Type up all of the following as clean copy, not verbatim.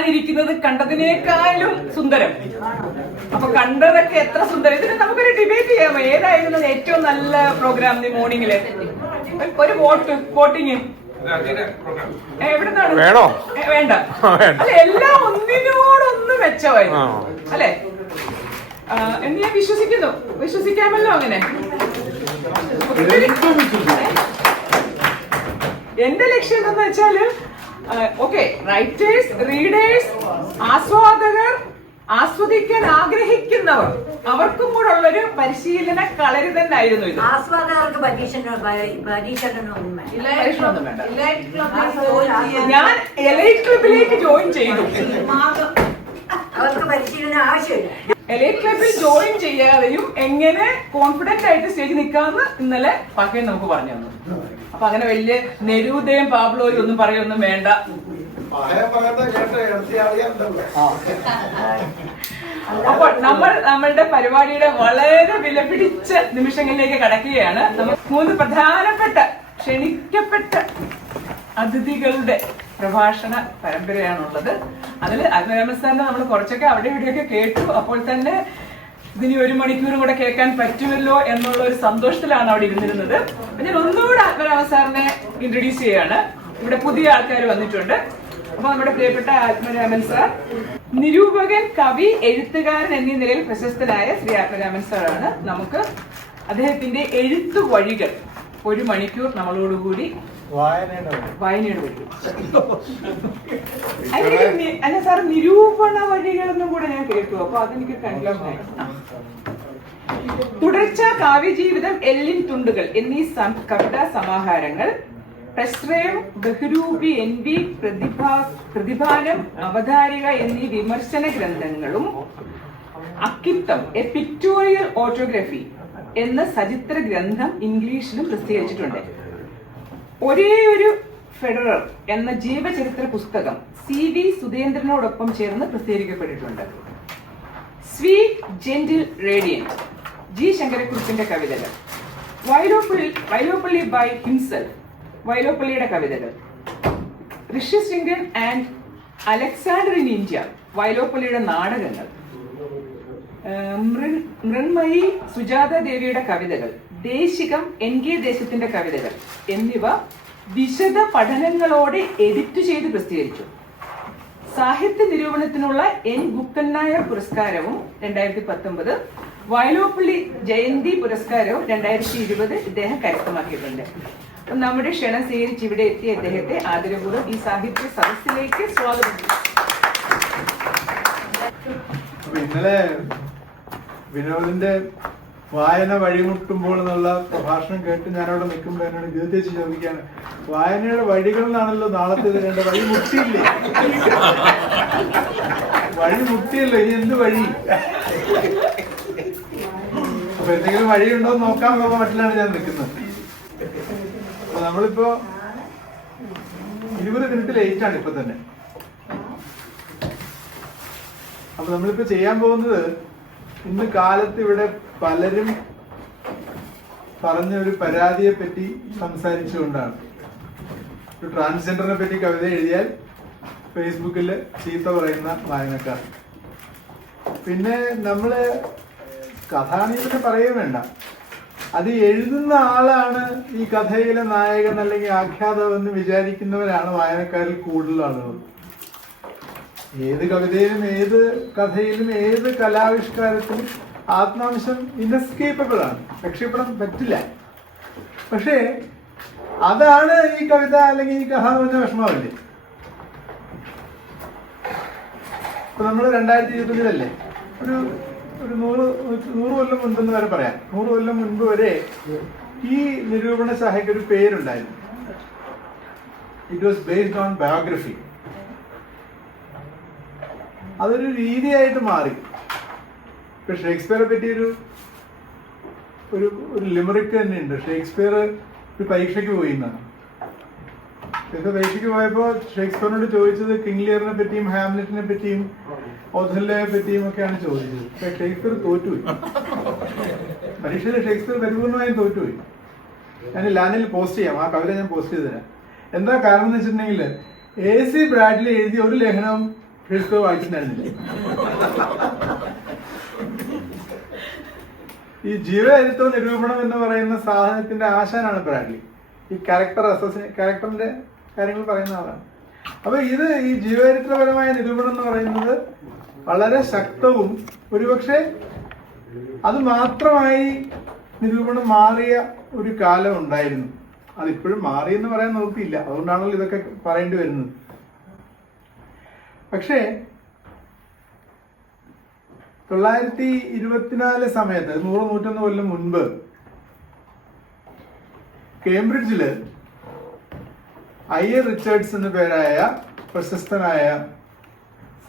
ഞാനിരിക്കുന്നത് കണ്ടതിനേക്കാളും സുന്ദരം. അപ്പൊ കണ്ടതൊക്കെ എത്ര സുന്ദരം. ഇതിന് നമുക്കൊരു ഡിബേറ്റ് ചെയ്യാമോ? ഏതായിരുന്നു ഏറ്റവും നല്ല പ്രോഗ്രാം മോർണിംഗില്? ഒരു വോട്ടിങ് എവിടുന്നാണ്? വേണോ? വേണ്ട. അല്ല, എല്ലാം ഒന്നിനോടൊന്ന് മെച്ചമായിരുന്നു അല്ലെ എന്ന് ഞാൻ വിശ്വസിക്കുന്നു. വിശ്വസിക്കാമല്ലോ അങ്ങനെ. എന്റെ ലക്ഷ്യം എന്താന്ന് വെച്ചാല് ഓക്കെ, റൈറ്റേഴ്സ്, റീഡേഴ്സ്, ആസ്വാദകർ, ആസ്വദിക്കാൻ ആഗ്രഹിക്കുന്നവർ, അവർക്കും കൂടെ ഉള്ളൊരു പരിശീലന കളരി തന്നെ ആയിരുന്നു ഇത്. ആസ്വാദകർക്ക് ഞാൻ എലൈറ്റ് ക്ലബിലേക്ക് ജോയിൻ ചെയ്തു. അവർക്ക് പരിശീലനം ആവശ്യമില്ല. എലൈറ്റ് ക്ലബിൽ ജോയിൻ ചെയ്യാതെയും എങ്ങനെ കോൺഫിഡന്റ് ആയിട്ട് സ്റ്റേജിൽ നിൽക്കാമെന്ന് ഇന്നലെ പകയും നമുക്ക് പറഞ്ഞു തന്നു. അപ്പൊ അങ്ങനെ വലിയ നെരൂദയും പാബ്ലോയും ഒന്നും പറയൊന്നും വേണ്ട. അപ്പൊ നമ്മളുടെ പരിപാടിയുടെ വളരെ വിലപിടിച്ച നിമിഷങ്ങളിലേക്ക് കടക്കുകയാണ്. നമ്മൾ 3 പ്രധാനപ്പെട്ട ക്ഷണിക്കപ്പെട്ട അതിഥികളുടെ പ്രഭാഷണ പരമ്പരയാണുള്ളത്. അതിൽ ആത്മരാമൻ സാറിനെ നമ്മൾ കുറച്ചൊക്കെ അവിടെ ഇവിടെയൊക്കെ കേട്ടു. അപ്പോൾ തന്നെ ഇതിന് 1 മണിക്കൂർ കൂടെ കേൾക്കാൻ പറ്റുമല്ലോ എന്നുള്ള ഒരു സന്തോഷത്തിലാണ് അവിടെ ഇരുന്നിരുന്നത്. ഞാൻ ഒന്നുകൂടെ ആത്മരാമൻ സാറിനെ ഇൻട്രൊഡ്യൂസ് ചെയ്യാണ്. ഇവിടെ പുതിയ ആൾക്കാർ വന്നിട്ടുണ്ട്. അപ്പൊ നമ്മുടെ പ്രിയപ്പെട്ട ആത്മരാമൻ സാർ നിരൂപകൻ, കവി, എഴുത്തുകാരൻ എന്നീ നിലയിൽ പ്രശസ്തനായ ശ്രീ ആത്മരാമൻ സാറാണ്. നമുക്ക് അദ്ദേഹത്തിന്റെ എഴുത്തു വഴികൾ 1 മണിക്കൂർ നമ്മളോടുകൂടി വായനയുടെ വഴി. അല്ല സാർ, നിരൂപണ വഴികളെന്നും കൂടെ ഞാൻ കേട്ടു. അപ്പൊ അതെനിക്ക് കൺഫ്യൂഷൻ ആയി. തുടർച്ച, കാവ്യജീവിതം, എല്ലിൻ തുണ്ടുകൾ എന്നീ കവിതാ സമാഹാരങ്ങൾ, പ്രശ്രയം, ബഹുരൂപി, NV, പ്രതിഭാനം, അവതാരിക എന്നീ വിമർശന ഗ്രന്ഥങ്ങളും, അക്കിത്തം, എ പിക്ടോറിയൽ ഓട്ടോഗ്രഫി എന്ന സചിത്ര ഗ്രന്ഥം ഇംഗ്ലീഷിലും പ്രസിദ്ധീകരിച്ചിട്ടുണ്ട്. ഒരേ ഒരു ഫെഡറർ എന്ന ജീവചരിത്ര പുസ്തകം CV സുധേന്ദ്രനോടൊപ്പം ചേർന്ന് പ്രസിദ്ധീകരിക്കപ്പെട്ടിട്ടുണ്ട്. സ്വീറ്റ് ജെന്റിൽ റേഡിയന്റ്, G ശങ്കരക്കുറുപ്പിന്റെ കവിതകൾ, വൈലോപ്പള്ളി ബൈ ഹിംസെൽഫ്, വൈലോപ്പള്ളിയുടെ കവിതകൾ, ഋഷ്യശൃംഗൻ ആൻഡ് അലക്സാണ്ടർ ഇൻ ഇന്ത്യ, വൈലോപ്പള്ളിയുടെ നാടകങ്ങൾ, മൃണ്മയി സുജാത ദേവിയുടെ കവിതകൾ, ദേശികം, NK ദേശത്തിന്റെ കവിതകൾ എന്നിവ വിശദ പഠനങ്ങളോടെ എഡിറ്റ് ചെയ്ത് പ്രസിദ്ധീകരിച്ചു. സാഹിത്യ നിരൂപണത്തിനുള്ള N ഗുപ്തൻ നായർ പുരസ്കാരവും 2019, വയലോപ്പള്ളി ജയന്തി പുരസ്കാരവും 2020 ഇദ്ദേഹം കരസ്ഥമാക്കിയിട്ടുണ്ട്. നമ്മുടെ ക്ഷണം സ്വീകരിച്ച് ഇവിടെ എത്തിയ അദ്ദേഹത്തെ ആദരപൂർവ്വം ഈ സാഹിത്യ സദസ്സിലേക്ക് സ്വാഗതം ചെയ്തു. ഇന്നലെ വിനോദിന്റെ വായന വഴിമുട്ടുമ്പോൾ എന്നുള്ള പ്രഭാഷണം കേട്ട് ഞാനവിടെ നിൽക്കുമ്പോൾ എന്നോട് ജ്യോതിച്ച് ചോദിക്കുകയാണ്, വായനയുടെ വഴികളിലാണല്ലോ നാളത്തെ രണ്ട് വഴി മുട്ടിയില്ലേ? വഴി മുട്ടിയല്ലോ, ഇനി എന്ത് വഴി? അപ്പൊ എന്തെങ്കിലും വഴിയുണ്ടോ എന്ന് നോക്കാമെന്നുള്ള മട്ടിലാണ് ഞാൻ നിൽക്കുന്നത്. അപ്പൊ നമ്മളിപ്പോ 20 മിനിറ്റ് ലേറ്റ് ആണ് ഇപ്പൊ തന്നെ. അപ്പൊ നമ്മളിപ്പോ ചെയ്യാൻ പോകുന്നത്, ഇന്ന് കാലത്ത് ഇവിടെ പലരും പറഞ്ഞ ഒരു പരാതിയെ പറ്റി സംസാരിച്ചുകൊണ്ടാണ്. ഒരു ട്രാൻസ്ജെൻഡറിനെ പറ്റി കവിത എഴുതിയാൽ ഫേസ്ബുക്കിൽ ചീത്ത പറയുന്ന വായനക്കാർ. പിന്നെ നമ്മള് കഥാനീതിനെ പറയുകയും വേണ്ട, അത് എഴുതുന്ന ആളാണ് ഈ കഥയിലെ നായകൻ അല്ലെങ്കിൽ ആഖ്യാതാവ് എന്ന് വിചാരിക്കുന്നവരാണ് വായനക്കാരിൽ കൂടുതൽ ആളുകൾ. ഏത് കവിതയിലും ഏത് കഥയിലും ഏത് കലാവിഷ്കാരത്തിലും ആത്മാംശം ഇൻഎസ്കേപ്പബിൾ ആണ്, രക്ഷപ്പെടാൻ പറ്റില്ല. പക്ഷേ അതാണ് ഈ കവിത അല്ലെങ്കിൽ ഈ കഥ എന്ന് പറഞ്ഞ വിഷമമല്ലേ? ഇപ്പൊ നമ്മൾ 2025 ഒരു 100 കൊല്ലം മുൻപെന്ന് വരെ പറയാം. 100 കൊല്ലം മുൻപ് വരെ ഈ നിരൂപണ ശാഖയ്ക്ക് ഒരു പേരുണ്ടായിരുന്നു. It was based on biography. അതൊരു രീതിയായിട്ട് മാറി. ഇപ്പൊ ഷേക്സ്പിയറെ പറ്റി ഒരു ലിമറിക്ക് തന്നെ ഉണ്ട്. ഷേക്സ്പിയർ ഒരു പരീക്ഷയ്ക്ക് പോയി എന്നാണ്. പരീക്ഷയ്ക്ക് പോയപ്പോ ഷേക്സ്പിയറിനോട് ചോദിച്ചത് കിങ് ലിയറിനെ പറ്റിയും ഹാംലെറ്റിനെ പറ്റിയും ഓഥല്ലോയെ പറ്റിയും ഒക്കെയാണ് ചോദിച്ചത്. പക്ഷെ ഷേക്സ്പിയർ തോറ്റുപോയി. പരീക്ഷയിൽ ഷേക്സ്പിയർ പരിപൂർണമായും തോറ്റുപോയി. ഞാൻ ലാനിൽ പോസ്റ്റ് ചെയ്യാം, ആ കവിത ഞാൻ പോസ്റ്റ് ചെയ്ത് തരാം. എന്താ കാരണം എന്ന് വെച്ചിട്ടുണ്ടെങ്കിൽ AC ബ്രാഡ്ലി എഴുതിയ ഒരു ലേഖനവും പുസ്തകം വായിച്ചിട്ടുണ്ടായിരുന്നില്ല. ഈ ജീവചരിത്ര നിരൂപണം എന്ന് പറയുന്ന സാധനത്തിന്റെ ആശാനാണ് ബ്രാഡ്ലി. ഈ ക്യാരക്ടറിന്റെ കാര്യങ്ങൾ പറയുന്ന ആളാണ്. അപ്പൊ ഇത് ഈ ജീവചരിത്രപരമായ നിരൂപണം എന്ന് പറയുന്നത് വളരെ ശക്തവും ഒരുപക്ഷെ അത് മാത്രമായി നിരൂപണം മാറിയ ഒരു കാലം ഉണ്ടായിരുന്നു. അതിപ്പോഴും മാറിയെന്ന് പറയാൻ നോക്കിയില്ല, അതുകൊണ്ടാണല്ലോ ഇതൊക്കെ പറയേണ്ടി വരുന്നത്. പക്ഷേ 924 സമയത്ത് 100-101 കൊല്ലം മുൻപ് കേംബ്രിഡ്ജില് ഐ.എ. റിച്ചർഡ്സ് എന്ന പേരായ പ്രശസ്തനായ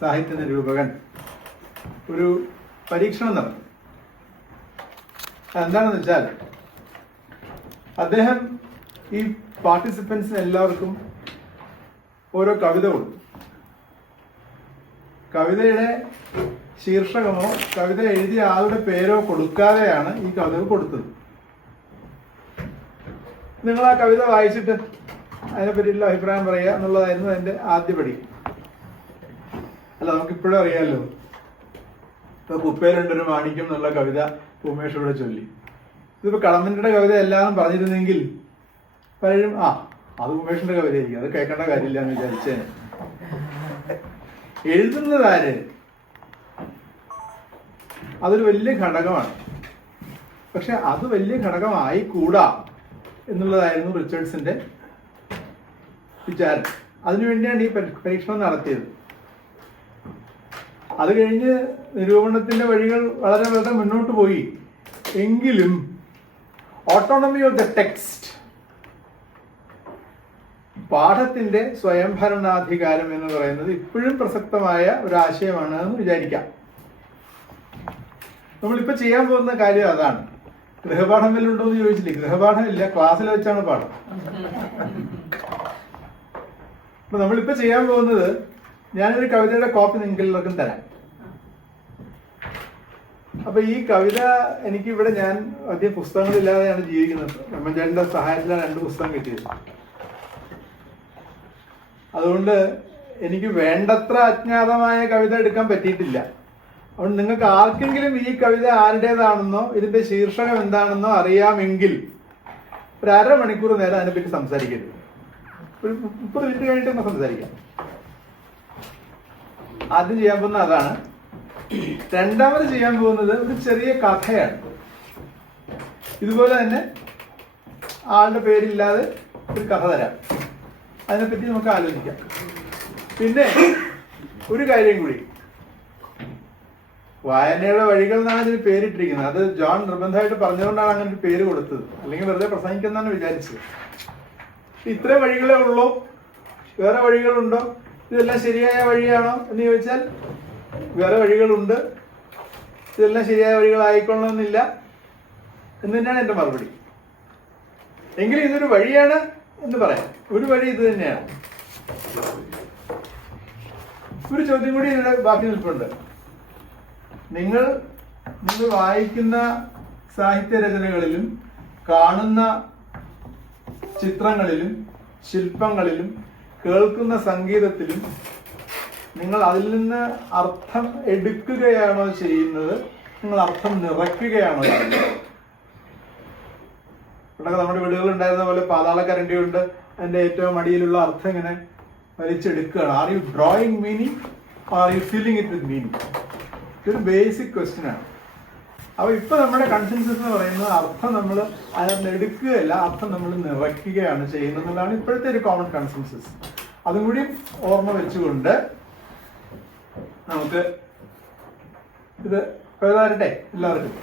സാഹിത്യ നിരൂപകൻ ഒരു പരീക്ഷണം നടത്തി. എന്താണെന്ന് വെച്ചാൽ അദ്ദേഹം ഈ പാർട്ടിസിപ്പൻസിന് എല്ലാവർക്കും ഓരോ കവിത കൊടുത്തു. കവിതയുടെ ശീർഷകമോ കവിത എഴുതിയ ആളുടെ പേരോ കൊടുക്കാതെയാണ് ഈ കവിത കൊടുത്തത്. നിങ്ങൾ ആ കവിത വായിച്ചിട്ട് അതിനെപ്പറ്റിയുള്ള അഭിപ്രായം പറയുക എന്നുള്ളതായിരുന്നു അതിന്റെ ആദ്യപടി. അല്ല, നമുക്കിപ്പോഴും അറിയാമല്ലോ, ഇപ്പൊ കുപ്പേലുണ്ടൊരു മാണിക്യം എന്നുള്ള കവിത ഉമേഷ് ഇവിടെ ചൊല്ലി. ഇതിപ്പോ കടമ്മന്റെ കവിത എല്ലാം പറഞ്ഞിരുന്നെങ്കിൽ പലരും അത് ഉമേഷിന്റെ കവിതയായിരിക്കും, അത് കേൾക്കേണ്ട കാര്യമില്ല എന്ന് വിചാരിച്ചേനെ. എഴുതുന്നതാര് അതൊരു വലിയ ഘടകമാണ്. പക്ഷെ അത് വലിയ ഘടകമായി കൂടാ എന്നുള്ളതായിരുന്നു റിച്ചർഡ്സിന്റെ വിചാരം. അതിനുവേണ്ടിയാണ് ഈ പരീക്ഷണം നടത്തിയത്. അത് കഴിഞ്ഞ് നിരൂപണത്തിന്റെ വഴികൾ വളരെ വളരെ മുന്നോട്ട് പോയി. എങ്കിലും ഓട്ടോണമി ഓഫ് ദ ടെക്സ്റ്റ്, പാഠത്തിന്റെ സ്വയംഭരണാധികാരം എന്ന് പറയുന്നത് ഇപ്പോഴും പ്രസക്തമായ ഒരു ആശയമാണ് എന്ന് വിചാരിക്കാം. നമ്മളിപ്പോ ചെയ്യാൻ പോകുന്ന കാര്യം അതാണ്. ഗൃഹപാഠം വല്ലതും ഉണ്ടോ എന്ന് ചോദിച്ചില്ലേ? ഗൃഹപാഠം ഇല്ല, ക്ലാസ്സിൽ വെച്ചാണ് പാഠം. അപ്പൊ നമ്മളിപ്പോ ചെയ്യാൻ പോകുന്നത്, ഞാനൊരു കവിതയുടെ കോപ്പി നിങ്ങൾക്ക് എല്ലാവർക്കും തരാം. അപ്പൊ ഈ കവിത എനിക്ക് ഇവിടെ, ഞാൻ അധികം പുസ്തകങ്ങളില്ലാതെയാണ് ജീവിക്കുന്നത്. ബ്രഹ്മചാരിയുടെ സഹായത്തിലാണ് 2 പുസ്തകം കിട്ടിയത്. അതുകൊണ്ട് എനിക്ക് വേണ്ടത്ര അജ്ഞാതമായ കവിത എടുക്കാൻ പറ്റിയിട്ടില്ല. അതുകൊണ്ട് നിങ്ങൾക്ക് ആർക്കെങ്കിലും ഈ കവിത ആരുടേതാണെന്നോ ഇതിന്റെ ശീർഷകം എന്താണെന്നോ അറിയാമെങ്കിൽ ഒരു 1/2 മണിക്കൂർ നേരം അതിനെപ്പറ്റി സംസാരിക്കരുത്. ഒരു 30 മിനിറ്റ് കഴിഞ്ഞിട്ട് ഒന്ന് സംസാരിക്കാം. ആദ്യം ചെയ്യാൻ പോകുന്ന അതാണ്. രണ്ടാമത് ചെയ്യാൻ പോകുന്നത് ഒരു ചെറിയ കഥയാണ്. ഇതുപോലെ തന്നെ ആളുടെ പേരില്ലാതെ ഒരു കഥ തരാം. അതിനെപ്പറ്റി നമുക്ക് ആലോചിക്കാം. പിന്നെ ഒരു കാര്യം കൂടി, വായനയുടെ വഴികൾ എന്നാണ് ഇതിന് പേരിട്ടിരിക്കുന്നത്. അത് ജോൺ നിർബന്ധമായിട്ട് പറഞ്ഞുകൊണ്ടാണ് അങ്ങനെ ഒരു പേര് കൊടുത്തത്, അല്ലെങ്കിൽ വെറുതെ പ്രസംഗിക്കുന്നതാണ് വിചാരിച്ചത്. ഇത്ര വഴികളേ ഉള്ളൂ, വേറെ വഴികളുണ്ടോ, ഇതെല്ലാം ശരിയായ വഴിയാണോ എന്ന് ചോദിച്ചാൽ വേറെ വഴികളുണ്ട്, ഇതെല്ലാം ശരിയായ വഴികളായിക്കൊള്ളണമെന്നില്ല എന്ന് തന്നെയാണ് എൻ്റെ മറുപടി. എങ്കിലും ഇതൊരു വഴിയാണ് എന്ന് പറയാം. ഒരു വഴി ഇത് തന്നെയാണ്. ഒരു ചോദ്യം കൂടി ഇവിടെ ബാക്കി നിൽപ്പുണ്ട്. നിങ്ങൾ വായിക്കുന്ന സാഹിത്യ രചനകളിലും കാണുന്ന ചിത്രങ്ങളിലും ശില്പങ്ങളിലും കേൾക്കുന്ന സംഗീതത്തിലും നിങ്ങൾ അതിൽ നിന്ന് അർത്ഥം എടുക്കുകയാണോ ചെയ്യുന്നത്, നിങ്ങൾ അർത്ഥം നിറയ്ക്കുകയാണോ ചെയ്യുന്നത്? ഇവിടെ നമ്മുടെ വീടുകളിൽ ഉണ്ടായിരുന്ന പോലെ പാതാളക്കരണ്ടിയുണ്ട്, അതിന്റെ ഏറ്റവും അടിയിലുള്ള അർത്ഥം ഇങ്ങനെ വലിച്ചെടുക്കുകയാണ്. Are you drawing meaning, are you feeling it with meaning? ഇതൊരു ബേസിക് ക്വസ്റ്റ്യൻ ആണ്. അപ്പൊ ഇപ്പൊ നമ്മുടെ കൺസെൻസസ് എന്ന് പറയുന്നത് അർത്ഥം നമ്മൾ അതിനകത്ത് എടുക്കുകയല്ല, അർത്ഥം നമ്മൾ നിറയ്ക്കുകയാണ് ചെയ്യുന്നത് എന്നുള്ളതാണ് ഇപ്പോഴത്തെ ഒരു കോമൺ കൺസെൻസസ്. അതും കൂടി ഓർമ്മ വെച്ചുകൊണ്ട് നമുക്ക് ഇത് എഴുതാറട്ടെ എല്ലാവർക്കും.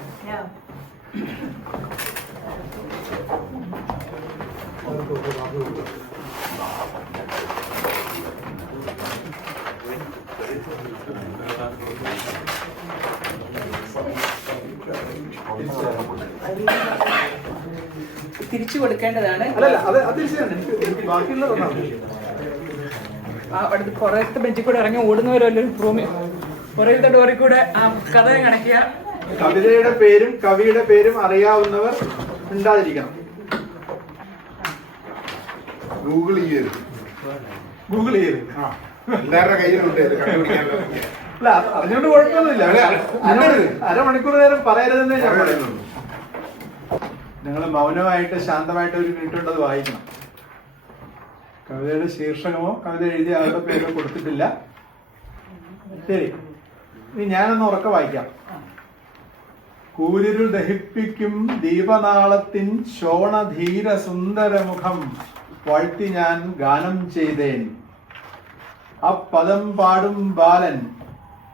തിരിച്ചു കൊടുക്കേണ്ടതാണ്. അടുത്ത് പുറത്തെ ബെഞ്ചിൽ കൂടെ ഇറങ്ങി ഓടുന്നവരല്ലോ റൂമിൽ, പുറത്തെ ഡോറിൽ കൂടെ ആ കഥ കണക്കിയ. കവിതയുടെ പേരും കവിയുടെ പേരും അറിയാവുന്നവർ ഉണ്ടാതിരിക്കണം. ഗൂഗിൾ ചെയ്യരുത്. എല്ലാവരുടെ കയ്യിലുണ്ട് ഇത് കണ്ടുപിടിക്കാനുള്ള. അല്ല അറിഞ്ഞോണ്ട് കുഴപ്പമൊന്നുമില്ല. അരമണിക്കൂർ നേരം പറയരുതെന്നേ ഞാൻ പറയുന്നുള്ളൂ. നിങ്ങൾ മൗനമായിട്ട് ശാന്തമായിട്ട് ഒരു മിനിറ്റ് കൊണ്ട് അത് വായിക്കണം. കവിതയുടെ ശീർഷകമോ കവിത എഴുതിയ ആളുടെ പേരോ കൊടുത്തിട്ടില്ല. ശരി, ഇനി ഞാനൊന്ന് ഉറക്കെ വായിക്കാം. കൂരിരുൾ ദഹിപ്പിക്കും ദീപനാളത്തിൻ ശോണധീര സുന്ദരമുഖം വാഴ്ത്തി ഞാൻ ഗാനം ചെയ്തേൻ. അപ്പദം പാടും ബാലൻ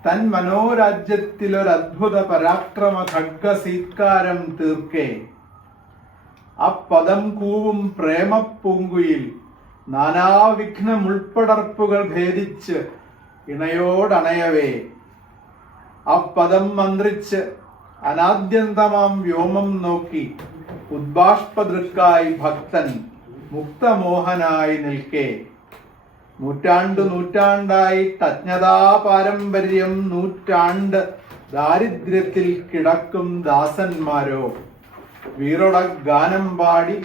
തൻ മനോരാജ്യത്തിലൊരദ്ഭുത പരാക്രമ ഖഡ്ഗസീത്കാരം തീർക്കേ. അപ്പദം കൂവും പ്രേമപ്പൂങ്കുയിൽ നാനാവിഘ്നമുൾപ്പടർപ്പുകൾ ഭേദിച്ച് ഇണയോടണയവേ. അപ്പദം മന്ത്രിച്ച് അനാദ്യന്തമാം വ്യോമം നോക്കി ഉദ്ബാഷ്പദൃക്കായി ഭക്തൻ മുക്തമോഹനായി നിൽക്കേ. നൂറ്റാണ്ടായി തജ്ഞതാ പാരമ്പര്യം നൂറ്റാണ്ട് ദാരിദ്ര്യത്തിൽ കിടക്കും ദാസന്മാരോ വീറോട ഗാനം പാടി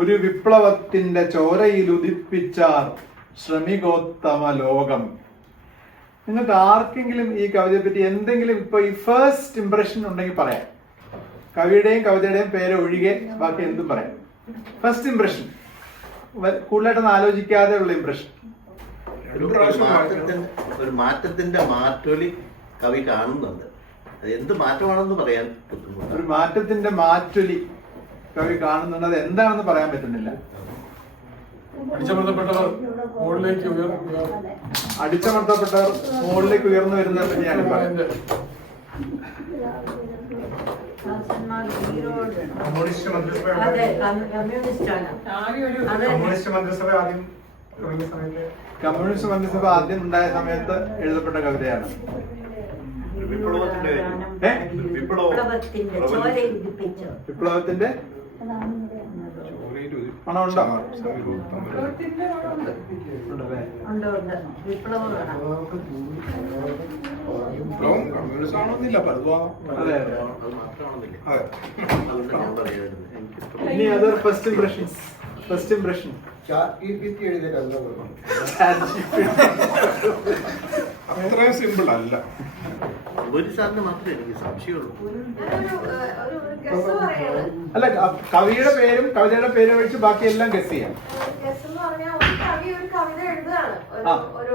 ഒരു വിപ്ലവത്തിന്റെ ചോരയിൽ ഉദിപ്പിച്ചാർ ശ്രമികോത്തമ ലോകം. നിങ്ങൾക്ക് ആർക്കെങ്കിലും ഈ കവിതയെ പറ്റി എന്തെങ്കിലും ഇപ്പൊ ഈ ഫസ്റ്റ് ഇംപ്രഷൻ ഉണ്ടെങ്കിൽ പറയാം. കവിയുടെയും കവിതയുടെയും പേര് ഒഴികെ ബാക്കി എന്തും പറയാം. ഫസ്റ്റ് ഇംപ്രഷൻ, കൂടുതലായിട്ടൊന്നും ആലോചിക്കാതെ ഉള്ള ഇംപ്രഷൻ. ഒരു മാറ്റത്തിന്റെ മാറ്റൊലി കവി കാണുന്നുണ്ട്. അത് എന്ത് മാറ്റമാണെന്ന് പറയാൻ ബുദ്ധിമുട്ടാണ്. ഒരു മാറ്റത്തിന്റെ മാറ്റൊലി കവി കാണുന്നുണ്ട്. അത് എന്താണെന്ന് പറയാൻ പറ്റുന്നില്ല. അടിച്ചമർത്തപ്പെട്ടവർ മുകളിലേക്ക് ഉയർന്നു വരുന്നതിനെ പറ്റി ഞാൻ പറയുന്നത്. കമ്മ്യൂണിസ്റ്റ് മന്ത്രിസഭ ആദ്യം തുടങ്ങിയ സമയത്ത് കമ്മ്യൂണിസ്റ്റ് മന്ത്രിസഭ ആദ്യം ഉണ്ടായ സമയത്ത് എഴുതപ്പെട്ട കവിതയാണ്. വിപ്ലവത്തിന്റെ മണമുണ്ടോ? വിപ്ലവം കമ്മ്യൂണിസ്റ്റ് ആണെന്നില്ല, പലതും. അതെ അത് മാത്രമാണെന്നില്ല. ഞാൻ പറയുന്നത് ഇനി അത് ഫസ്റ്റ് ഇംപ്രഷൻ അത്രയും സിമ്പിൾ അല്ല. ഒരു സാറിന് മാത്രമേ എനിക്ക് സംശയമുള്ളൂ. അല്ല, കവിയുടെ പേരും കവിതയുടെ പേരും ഒഴിച്ച് ബാക്കി എല്ലാം ഗസ് ചെയ്യാം. കവിത എഴുതുകയാണ് ഒരു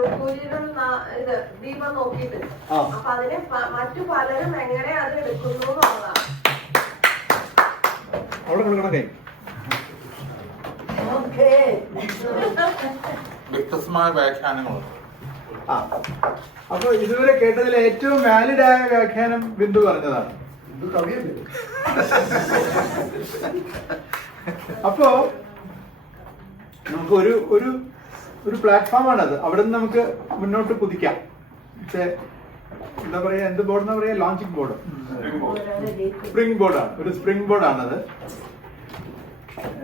ദീപം നോക്കിയിട്ട്. അപ്പൊ അതിനെ മറ്റു പലരും എങ്ങനെ അത് എടുക്കുന്നു എന്നുള്ളതാണ്. അവിടെ കൊടുക്കണം കൈ. വ്യത്യസ്തമായ വ്യാഖ്യാനങ്ങളുണ്ട്. അപ്പൊ ഇതുവരെ കേട്ടതിൽ ഏറ്റവും വാലിഡ് ആയ വ്യാഖ്യാനം ബിന്ദു പറഞ്ഞതാണ്. അപ്പോ നമുക്ക് ഒരു ഒരു ഒരു പ്ലാറ്റ്ഫോമാണത്. അവിടെ നിന്ന് നമുക്ക് മുന്നോട്ട് കുതിക്കാം. എന്താ പറയാ, എന്ത് ബോർഡ് എന്നാ പറയാ? ലോഞ്ചിങ് ബോർഡ്, സ്പ്രിംഗ് ബോർഡാണ്. ഒരു സ്പ്രിംഗ് ബോർഡാണത്.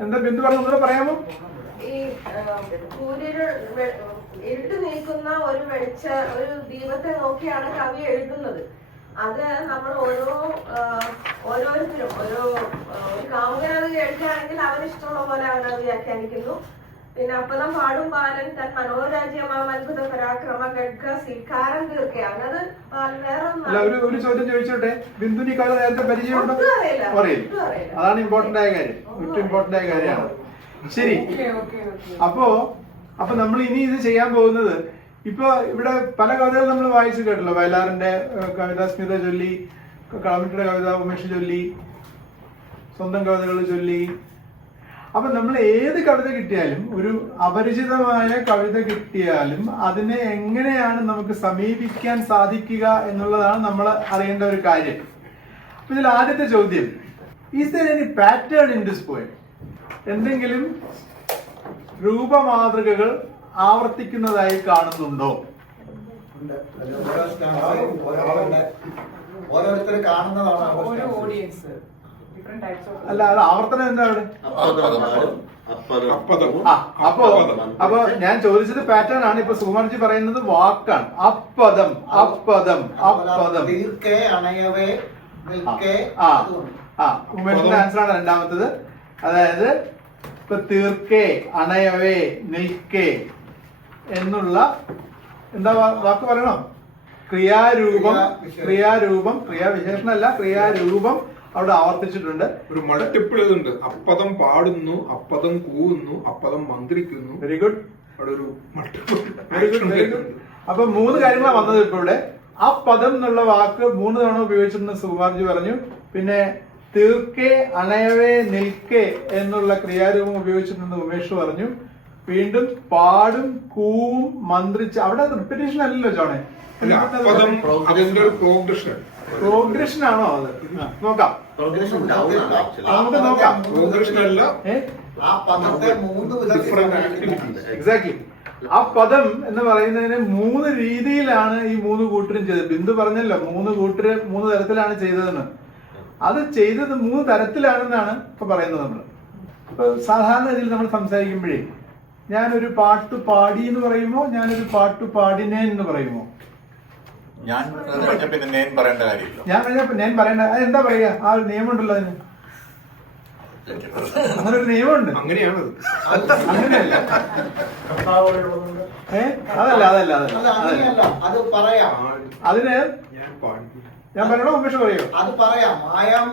എന്താ ബിന്ദു പറഞ്ഞ പറയാമോ? ഈ ഇരുട്ട് നീക്കുന്ന ഒരു ദീപത്തെ നോക്കിയാണ് കവി എഴുതുന്നത്. അത് നമ്മൾ ഓരോരുത്തരും ഒരു കാമുകനത് കേൾക്കുകയാണെങ്കിൽ അവനിഷ്ടമുള്ള പോലെ അവനത് വ്യാഖ്യാനിക്കുന്നു. പിന്നെ അപ്പദം പാടും ബാലൻ തൻ മനോരാജ്യമാം അത്ഭുത പരാക്രമ ഖഡ്ഗ സ്വീകാരം തീർക്കുകയാണ്. അത് വേറെ ഒരു ചോദ്യം ചോദിച്ചോട്ടെ, ബിന്ദുനി കഥ നേരത്തെ പരിചയമുണ്ടോ? അറിയില്ല. അതാണ് ഇമ്പോർട്ടന്റ് ആയ കാര്യം. ഏറ്റവും ഇമ്പോർട്ടന്റ് ആയ കാര്യമാണ്. ശരി, അപ്പൊ നമ്മൾ ഇനി ഇത് ചെയ്യാൻ പോകുന്നത്, ഇപ്പൊ ഇവിടെ പല കവിതകൾ നമ്മൾ വായിച്ചു കേട്ടല്ലോ. വയലാറിന്റെ കവിത സ്മിത ചൊല്ലി, കളമറ്റിയുടെ കവിത ഉമേഷ് ചൊല്ലി, സ്വന്തം കവിതകൾ ചൊല്ലി. അപ്പൊ നമ്മൾ ഏത് കവിത കിട്ടിയാലും, ഒരു അപരിചിതമായ കവിത കിട്ടിയാലും അതിനെ എങ്ങനെയാണ് നമുക്ക് സമീപിക്കാൻ സാധിക്കുക എന്നുള്ളതാണ് നമ്മൾ അറിയേണ്ട ഒരു കാര്യം. അപ്പൊ ഇതിൽ ആദ്യത്തെ ചോദ്യം, is there any pattern in this poem? എന്തെങ്കിലും രൂപമാതൃകകൾ ആവർത്തിക്കുന്നതായി കാണുന്നുണ്ടോ? ഓരോരുത്തർ കാണുന്നതാണ്. അല്ല, അത് ആവർത്തനം എന്താ അവിടെ? അപ്പൊ ഞാൻ ചോദിച്ചത് പാറ്റേൺ ആണ്. ഇപ്പൊ സുകുമാർജി പറയുന്നത് വാക്കാണ്. അപ്പദം അപ്പദം അപ്പദം. ഉമേഷിന്റെ ആൻസർ ആണ് രണ്ടാമത്തത്. അതായത് ഇപ്പൊ തീർക്കേ, അണയവേ, നിൽക്കേ എന്നുള്ള എന്താ വാക്ക് പറയണോ? ക്രിയാരൂപം, ക്രിയാരൂപം, ക്രിയാവിശേഷണമല്ല, ക്രിയാരൂപം അവിടെ ആവർത്തിച്ചിട്ടുണ്ട്. ഒരു മൾട്ടിപ്പിൾ അപ്പദം പാടുന്നു, അപ്പദം കൂവുന്നു, അപ്പദം മന്ത്രിക്കുന്നു. വെരി ഗുഡ്, അവിടെ ഒരു multiple. Very good, very good. അപ്പൊ 3 കാര്യങ്ങളാണ് വന്നത് ഇപ്പൊ ഇവിടെ. ആ പദം എന്നുള്ള വാക്ക് 3 തവണ ഉപയോഗിച്ചിരുന്ന സുകുമാർജി പറഞ്ഞു. പിന്നെ തീർക്കെ, അണയവേ, നിൽക്കെ എന്നുള്ള ക്രിയാരൂപം ഉപയോഗിച്ചിരുന്ന ഉമേഷ് പറഞ്ഞു. വീണ്ടും പാടും, കൂവും, മന്ത്രിച്ച്. അവിടെ റിപ്പറ്റേഷൻ അല്ലല്ലോ ജോണേ, അപ്പദം അതിന്റെ ഒരു പ്രോഗ്രഷൻ. പ്രോഗ്രഷൻ ആണോ അത്? നോക്കാം, പ്രോഗ്രഷൻ ഡൗൺ ആണ് ആക്ച്വലി. നമുക്ക് നോക്കാം. പ്രോഗ്രഷൻ അല്ല, ആ പദത്തെ 3 ഡിഫറെന്റ് ആക്ടിവിറ്റീസ്. എക്സാക്ട്ലി. ആ പദം എന്ന് പറയുന്നതിന് 3 രീതിയിലാണ് ഈ 3 കൂട്ടരും ചെയ്തത്. ബിന്ദു പറഞ്ഞല്ലോ 3 കൂട്ടര് 3 തരത്തിലാണ് ചെയ്തതെന്ന്. അത് ചെയ്തത് 3 തരത്തിലാണെന്നാണ് ഇപ്പൊ പറയുന്നത് നമ്മൾ. ഇപ്പൊ സാധാരണ ഇതിൽ നമ്മൾ സംസാരിക്കുമ്പോഴേ ഞാനൊരു പാട്ട് പാടി എന്ന് പറയുമോ, ഞാനൊരു പാട്ട് പാടിനേ എന്ന് പറയുമോ? ഞാൻ പിന്നെ ഞാൻ പറയേണ്ട കാര്യമില്ല. ഞാൻ പറയേണ്ട അതെന്താ പറയാ? ആ ഒരു നിയമം ഉണ്ടല്ലോ അതിന്. അങ്ങനെ ഒരു നിയമമുണ്ട്. അങ്ങനെയാണത്. അങ്ങനെയല്ല. അതല്ല അതല്ല അതല്ല അങ്ങനെയല്ല, അത് പറയാം. അതിന് ഞാൻ പാടി. ഞാൻ പറയണോ ഉമേഷ് പറയോ? അത് പറയാം. മായം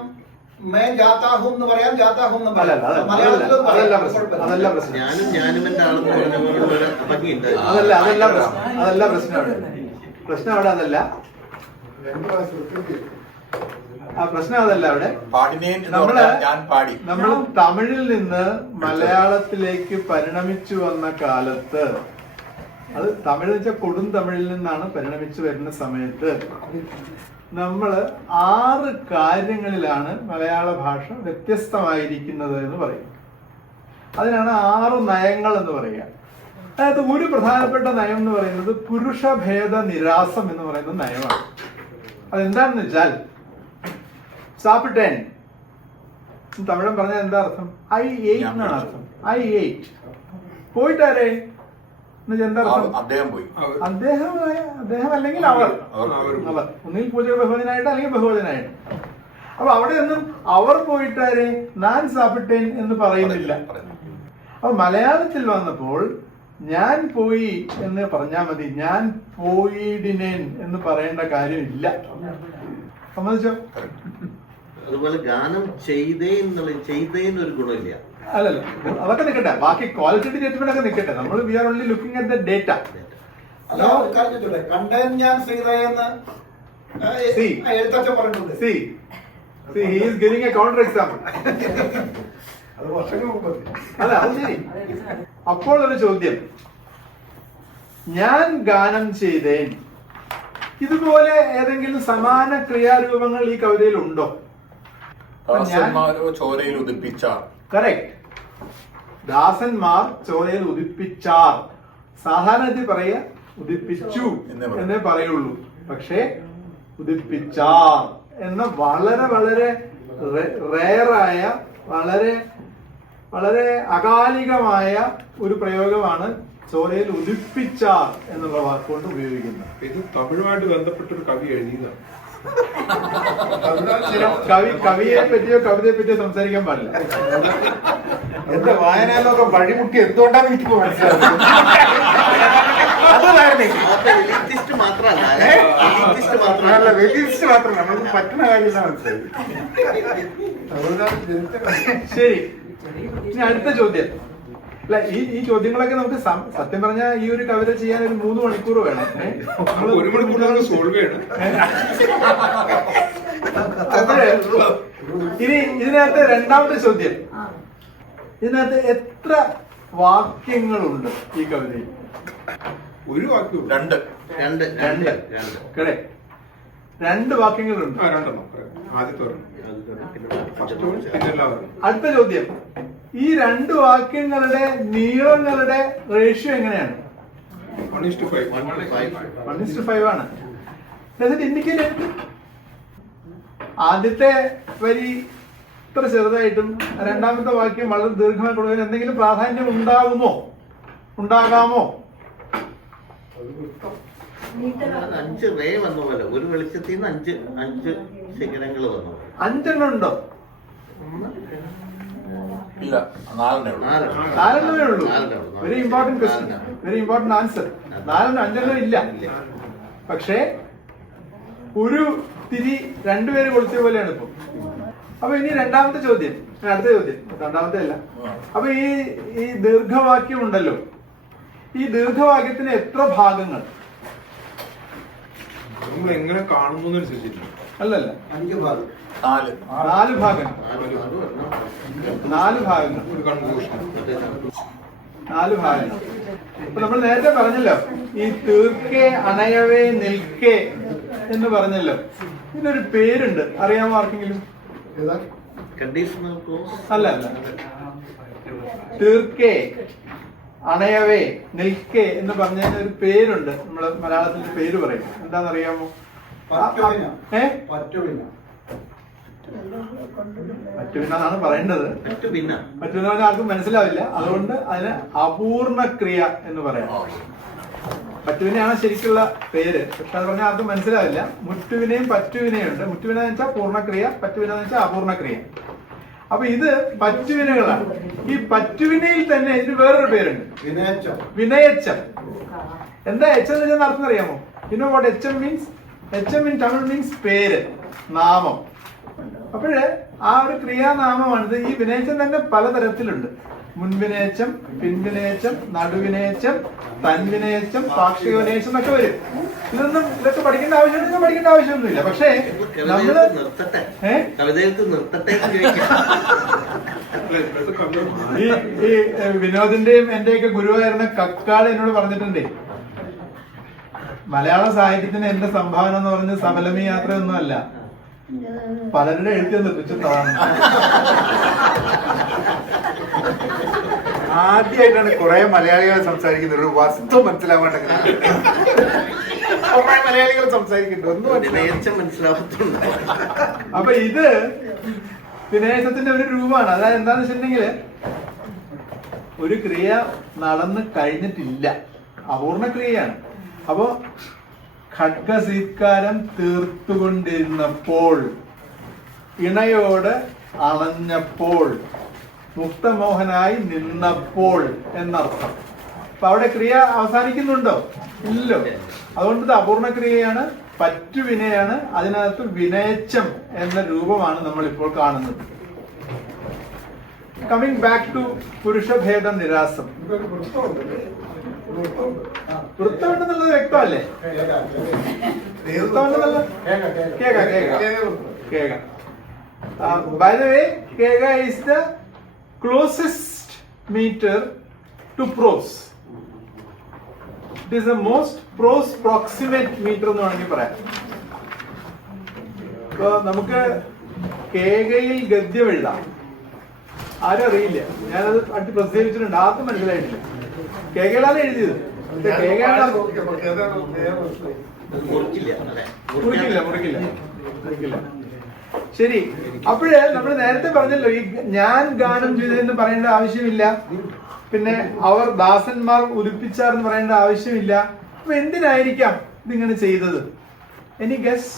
मैं जाता हूं എന്ന് പറയാം, जाता हूं എന്ന് അല്ല പറയാം. അതല്ല മലയാളത്തിലും അതല്ല പറയാം. പ്രശ്നം, അതല്ല പ്രശ്നം, ഞാനും എന്റെ ആളെന്ന് പറഞ്ഞ പോലെ ഭംഗിയുണ്ട്. അതല്ല അതല്ല പ്രശ്നം, അതല്ല പ്രശ്നം അവിടെ. പ്രശ്നം അവിടെ അതല്ല. ആ പ്രശ്നം അതല്ല അവിടെ. പാടിനേൻ എന്ന് പറഞ്ഞാൽ ഞാൻ പാടി. നമ്മൾ തമിഴിൽ നിന്ന് മലയാളത്തിലേക്ക് പരിണമിച്ചു വന്ന കാലത്ത്, അത് തമിഴ് വെച്ചാൽ കൊടും തമിഴിൽ നിന്നാണ് പരിണമിച്ചു വരുന്ന സമയത്ത് നമ്മള് 6 കാര്യങ്ങളിലാണ് മലയാള ഭാഷ വ്യത്യസ്തമായിരിക്കുന്നത് എന്ന് പറയും. അതിനാണ് 6 നയങ്ങൾ എന്ന് പറയുക. അതായത് ഒരു പ്രധാനപ്പെട്ട നയം എന്ന് പറയുന്നത് പുരുഷഭേദ നിരാസം എന്ന് പറയുന്ന നയമാണ്. അതെന്താണെന്ന് വെച്ചാൽ സാപ്പിട്ടേൻ തമിഴൻ പറഞ്ഞാൽ എന്താ അർത്ഥം? I ate എന്നാണ് അർത്ഥം. I ate. പോയിട്ടാരേ എന്താ അർത്ഥം? അദ്ദേഹം പോയി. അദ്ദേഹം അല്ലെങ്കിൽ അവർ. ഒന്നിൽ പൂജ ബഹുവചനായിട്ട് അല്ലെങ്കിൽ ബഹുവചനായിട്ട്. അപ്പൊ അവിടെ ഒന്നും അവർ പോയിട്ടാരെ ഞാൻ സാപ്പിട്ടേൻ എന്ന് പറയുന്നില്ല. അപ്പൊ മലയാളത്തിൽ വന്നപ്പോൾ ഞാൻ പോയി എന്ന് പറഞ്ഞാൽ മതി, ഞാൻ പോയിടിനേൻ എന്ന് പറയേണ്ട കാര്യമില്ല. സമ്മതിച്ചോ? അതുപോലെ ഗാനം ചെയ്തേന്നൊരു ഗുണമില്ല. അല്ലല്ല, അതൊക്കെ നിൽക്കട്ടെ. ബാക്കി ക്വാളിറ്റേറ്റീവ് സ്റ്റേറ്റ്മെന്റ് ഒക്കെ നിൽക്കട്ടെ. നമ്മൾ we are only looking at the data. അല്ല, കഴിഞ്ഞിട്ടുണ്ട്. കണ്ടേൻ ഞാൻ സീതയെന്ന് എഴുത്തച്ഛൻ പറഞ്ഞിട്ടുണ്ട്. See, he is giving a counter example. അത് വർഷങ്ങൾ മുമ്പ്. അല്ല അത് ശരി. അപ്പോൾ ഒരു ചോദ്യം, ഞാൻ ഗാനം ചെയ്തേൻ, ഇതുപോലെ ഏതെങ്കിലും സമാന ക്രിയാരൂപങ്ങൾ ഈ കവിതയിൽ ഉണ്ടോ? ദാസന്മാരോ ചോരയിൽ ഉദിപ്പിച്ച. കറക്റ്റ്. ദാസന്മാർ ചോരയിൽ ഉദിപ്പിച്ചാർ. സാധാരണത്തിൽ പറയുക ഉദിപ്പിച്ചു എന്നേ പറയുള്ളൂ. പക്ഷേ ഉദിപ്പിച്ചാർ എന്ന വളരെ വളരെ റെയറായ, വളരെ വളരെ അകാലികമായ ഒരു പ്രയോഗമാണ് ചോരയിൽ ഉദിപ്പിച്ചാർ എന്നുള്ള വാക്കുകൊണ്ട് ഉപയോഗിക്കുന്നത്. ഇത് തമിഴുമായിട്ട് ബന്ധപ്പെട്ട ഒരു കവി എഴുതിയതാണ്. കവിയെ പറ്റിയോ കവിതയെ പറ്റിയോ സംസാരിക്കാൻ പാടില്ല. എന്റെ വായനയിലൊക്കെ വഴിമുട്ടി എന്തുകൊണ്ടാണ് എനിക്ക് മനസ്സിലായത്. മാത്രമല്ല വലിയ മാത്രമല്ല, നമുക്ക് പറ്റുന്ന കാര്യം മനസ്സിലായത്. ശരി, ഇനി അടുത്ത ചോദ്യം. അല്ല, ഈ ചോദ്യങ്ങളൊക്കെ നമുക്ക് സത്യം പറഞ്ഞാൽ ഈ ഒരു കവിത ചെയ്യാൻ ഒരു 3 മണിക്കൂർ വേണം. 1 മണിക്കൂർ സോൾവ് ചെയ്യണം. ഇനി ഇതിനകത്ത് രണ്ടാമത്തെ ചോദ്യം, ഇതിനകത്ത് എത്ര വാക്യങ്ങളുണ്ട് ഈ കവിതയിൽ? ഒരു വാക്യം. 2. 2 വാക്യങ്ങളുണ്ട്. 2 ആദ്യത്തെ പിന്നെ അടുത്ത ചോദ്യം, ഈ 2 വാക്യങ്ങളുടെ നീളങ്ങളുടെ റേഷ്യോ എങ്ങനെയാണ്? 1:5. 1:5 ആണ്. ഇൻഡിക്കേറ്റ് ആദ്യത്തെ വരി ഇത്ര ചെറുതായിട്ടും രണ്ടാമത്തെ വാക്യം വളരെ ദീർഘമായി കൊടുക്കാൻ എന്തെങ്കിലും പ്രാധാന്യം ഉണ്ടാകാമോ? 5 റേ വന്ന പോലെ, ഒരു വെളിച്ചത്തിൽ നിന്ന് 5 ശിഖരങ്ങൾ വന്നു. 5 ഉണ്ടോ? ഇല്ല, 4 ഉള്ളൂ. 4 ഉള്ളൂ. Very important question, very important answer. 4 5 ഇല്ല. പക്ഷേ ഒരു തിരി 2 പേര് കൊളുത്തിയ പോലെയാണ് ഇപ്പൊ. അപ്പൊ ഇനി രണ്ടാമത്തെ ചോദ്യം, അടുത്ത ചോദ്യം, രണ്ടാമത്തെ അല്ല. അപ്പൊ ഈ ദീർഘവാക്യം ഉണ്ടല്ലോ, ഈ ദീർഘവാക്യത്തിന് എത്ര ഭാഗങ്ങൾ? നമ്മൾ എങ്ങനെ കാണുന്നു അനുസരിച്ചിട്ടുണ്ട്. അല്ലല്ല, 5 ഭാഗം. 4 ഭാഗങ്ങൾ. 4 ഭാഗങ്ങൾ. ഒരു കൺക്ലൂഷൻ. 4 ഭാഗങ്ങൾ. അപ്പൊ നമ്മൾ നേരത്തെ പറഞ്ഞല്ലോ, ഈ തീർക്കെ അണയവേ നിൽക്കെ എന്ന് പറഞ്ഞല്ലോ, ഇതിനൊരു പേരുണ്ട്, അറിയാമോ ആർക്കെങ്കിലും? Conditional clause. അല്ല, തീർക്കെ അണയവേ നിൽക്കെ എന്ന് പറഞ്ഞതിന് ഒരു പേരുണ്ട്. നമ്മള് മലയാളത്തിൽ പേര് പറയും. എന്താണെന്നറിയാമോ? പറ്റുപിന്നാണ് പറയേണ്ടത്. പറ്റുപിന്ന പറഞ്ഞാൽ ആർക്കും മനസ്സിലാവില്ല. അതുകൊണ്ട് അതിന് അപൂർണക്രിയ എന്ന് പറയാം. പറ്റുവിനെയാണ് ശരിക്കുള്ള പേര്, പക്ഷെ അത് പറഞ്ഞാൽ ആർക്കും മനസ്സിലാവില്ല. മുറ്റുവിനെയും പറ്റുവിനെയും ഉണ്ട്. മുറ്റുവിന എന്ന് വെച്ചാൽ പൂർണ്ണക്രിയ, പറ്റുവിന എന്ന് വെച്ചാൽ അപൂർണക്രിയ. അപ്പൊ ഇത് പറ്റുവിനകളാണ്. ഈ പറ്റുവിനയിൽ തന്നെ ഇതിന് വേറൊരു പേരുണ്ട്, വിനയച്ചം. എന്താ എച്ച് എന്ന് വെച്ചാൽ അർത്ഥം അറിയാമോ? You know what H M means? H M in Tamil means പേര്, നാമം. അപ്പോഴ് ആ ഒരു ക്രിയാനാമമാണിത്. ഈ വിനയച്ചം തന്നെ പലതരത്തിലുണ്ട്. മുൻവിനയച്ചം, പിൻവിനയച്ചം, നടുവിനയച്ചം, തൻവിനയച്ചം, പാക്ഷിക വിനയച്ചം എന്നൊക്കെ വരും. ഇതൊക്കെ പഠിക്കേണ്ട ആവശ്യമുണ്ടെങ്കിൽ പഠിക്കേണ്ട ആവശ്യമൊന്നുമില്ല. പക്ഷേ നമ്മള് ഈ വിനോദിന്റെയും എന്റെയൊക്കെ ഗുരുവായിരുന്ന കക്കാട് എന്നോട് പറഞ്ഞിട്ടുണ്ടേ, മലയാള സാഹിത്യത്തിന് എന്റെ സംഭാവന എന്ന് പറഞ്ഞത് സബലമി യാത്രയൊന്നും അല്ല, പലരുടെ എഴുത്തി നിർമ്മിച്ചതാണ്. ആദ്യമായിട്ടാണ് കുറെ മലയാളികൾ സംസാരിക്കുന്നത്. ഒരു വസ്തു മനസ്സിലാവാണ്ട് കുറെ മലയാളികൾ സംസാരിക്കുന്നുണ്ട്, ഒന്നും മനസ്സിലാവത്തുണ്ട്. അപ്പൊ ഇത് വിനയസത്തിന്റെ ഒരു രൂപമാണ്. അതായത് എന്താന്ന് വെച്ചിട്ടുണ്ടെങ്കില് ഒരു ക്രിയ നടന്ന് കഴിഞ്ഞിട്ടില്ല, അപൂർണ ക്രിയയാണ്. അപ്പോ ഖഡ്ഗസീത്കാരം തീർത്തുകൊണ്ടിരുന്നപ്പോൾ, ഇണയോട് അണഞ്ഞപ്പോൾ, മുക്തമോഹനായി നിന്നപ്പോൾ എന്നർത്ഥം. അപ്പൊ അവിടെ ക്രിയ അവസാനിക്കുന്നുണ്ടോ? ഇല്ലോ. അതുകൊണ്ട് ഇത് അപൂർണ ക്രിയയാണ്, പറ്റുവിനയാണ്. അതിനകത്ത് വിനയച്ചം എന്ന രൂപമാണ് നമ്മൾ ഇപ്പോൾ കാണുന്നത്. കമ്മിങ് ബാക്ക് ടു പുരുഷഭേദ നിരാസം. വൃത്തമുണ്ടെന്നുള്ളത് വ്യക്തമല്ലേ? വൃത്തമുണ്ടെന്നുള്ളത് കേക. By the way, Kega is the closest meter to prose. It is the most prose proximate meter എന്ന് വേണമെങ്കിൽ പറയാം. ഇപ്പൊ നമുക്ക് കേകയിൽ ഗദ്യം എഴുതാം, ആരും അറിയില്ല. ഞാനത് അട്ടി പ്രസിദ്ധീകരിച്ചിട്ടുണ്ട്, ആർക്കും മനസ്സിലായിട്ടില്ല. കേകയിലാണ് എഴുതിയത്. മുറിക്കില്ല. ശരി. അപ്പോഴേ നമ്മൾ നേരത്തെ പറഞ്ഞല്ലോ, ഈ ഞാൻ ഗാനം ചെയ്തതെന്ന് പറയേണ്ട ആവശ്യമില്ല, പിന്നെ അവർ ദാസന്മാർ ഉദിപ്പിച്ചാർ എന്ന് പറയേണ്ട ആവശ്യമില്ല. അപ്പൊ എന്തിനായിരിക്കാം ഇതിങ്ങനെ ചെയ്തത്? Any guess?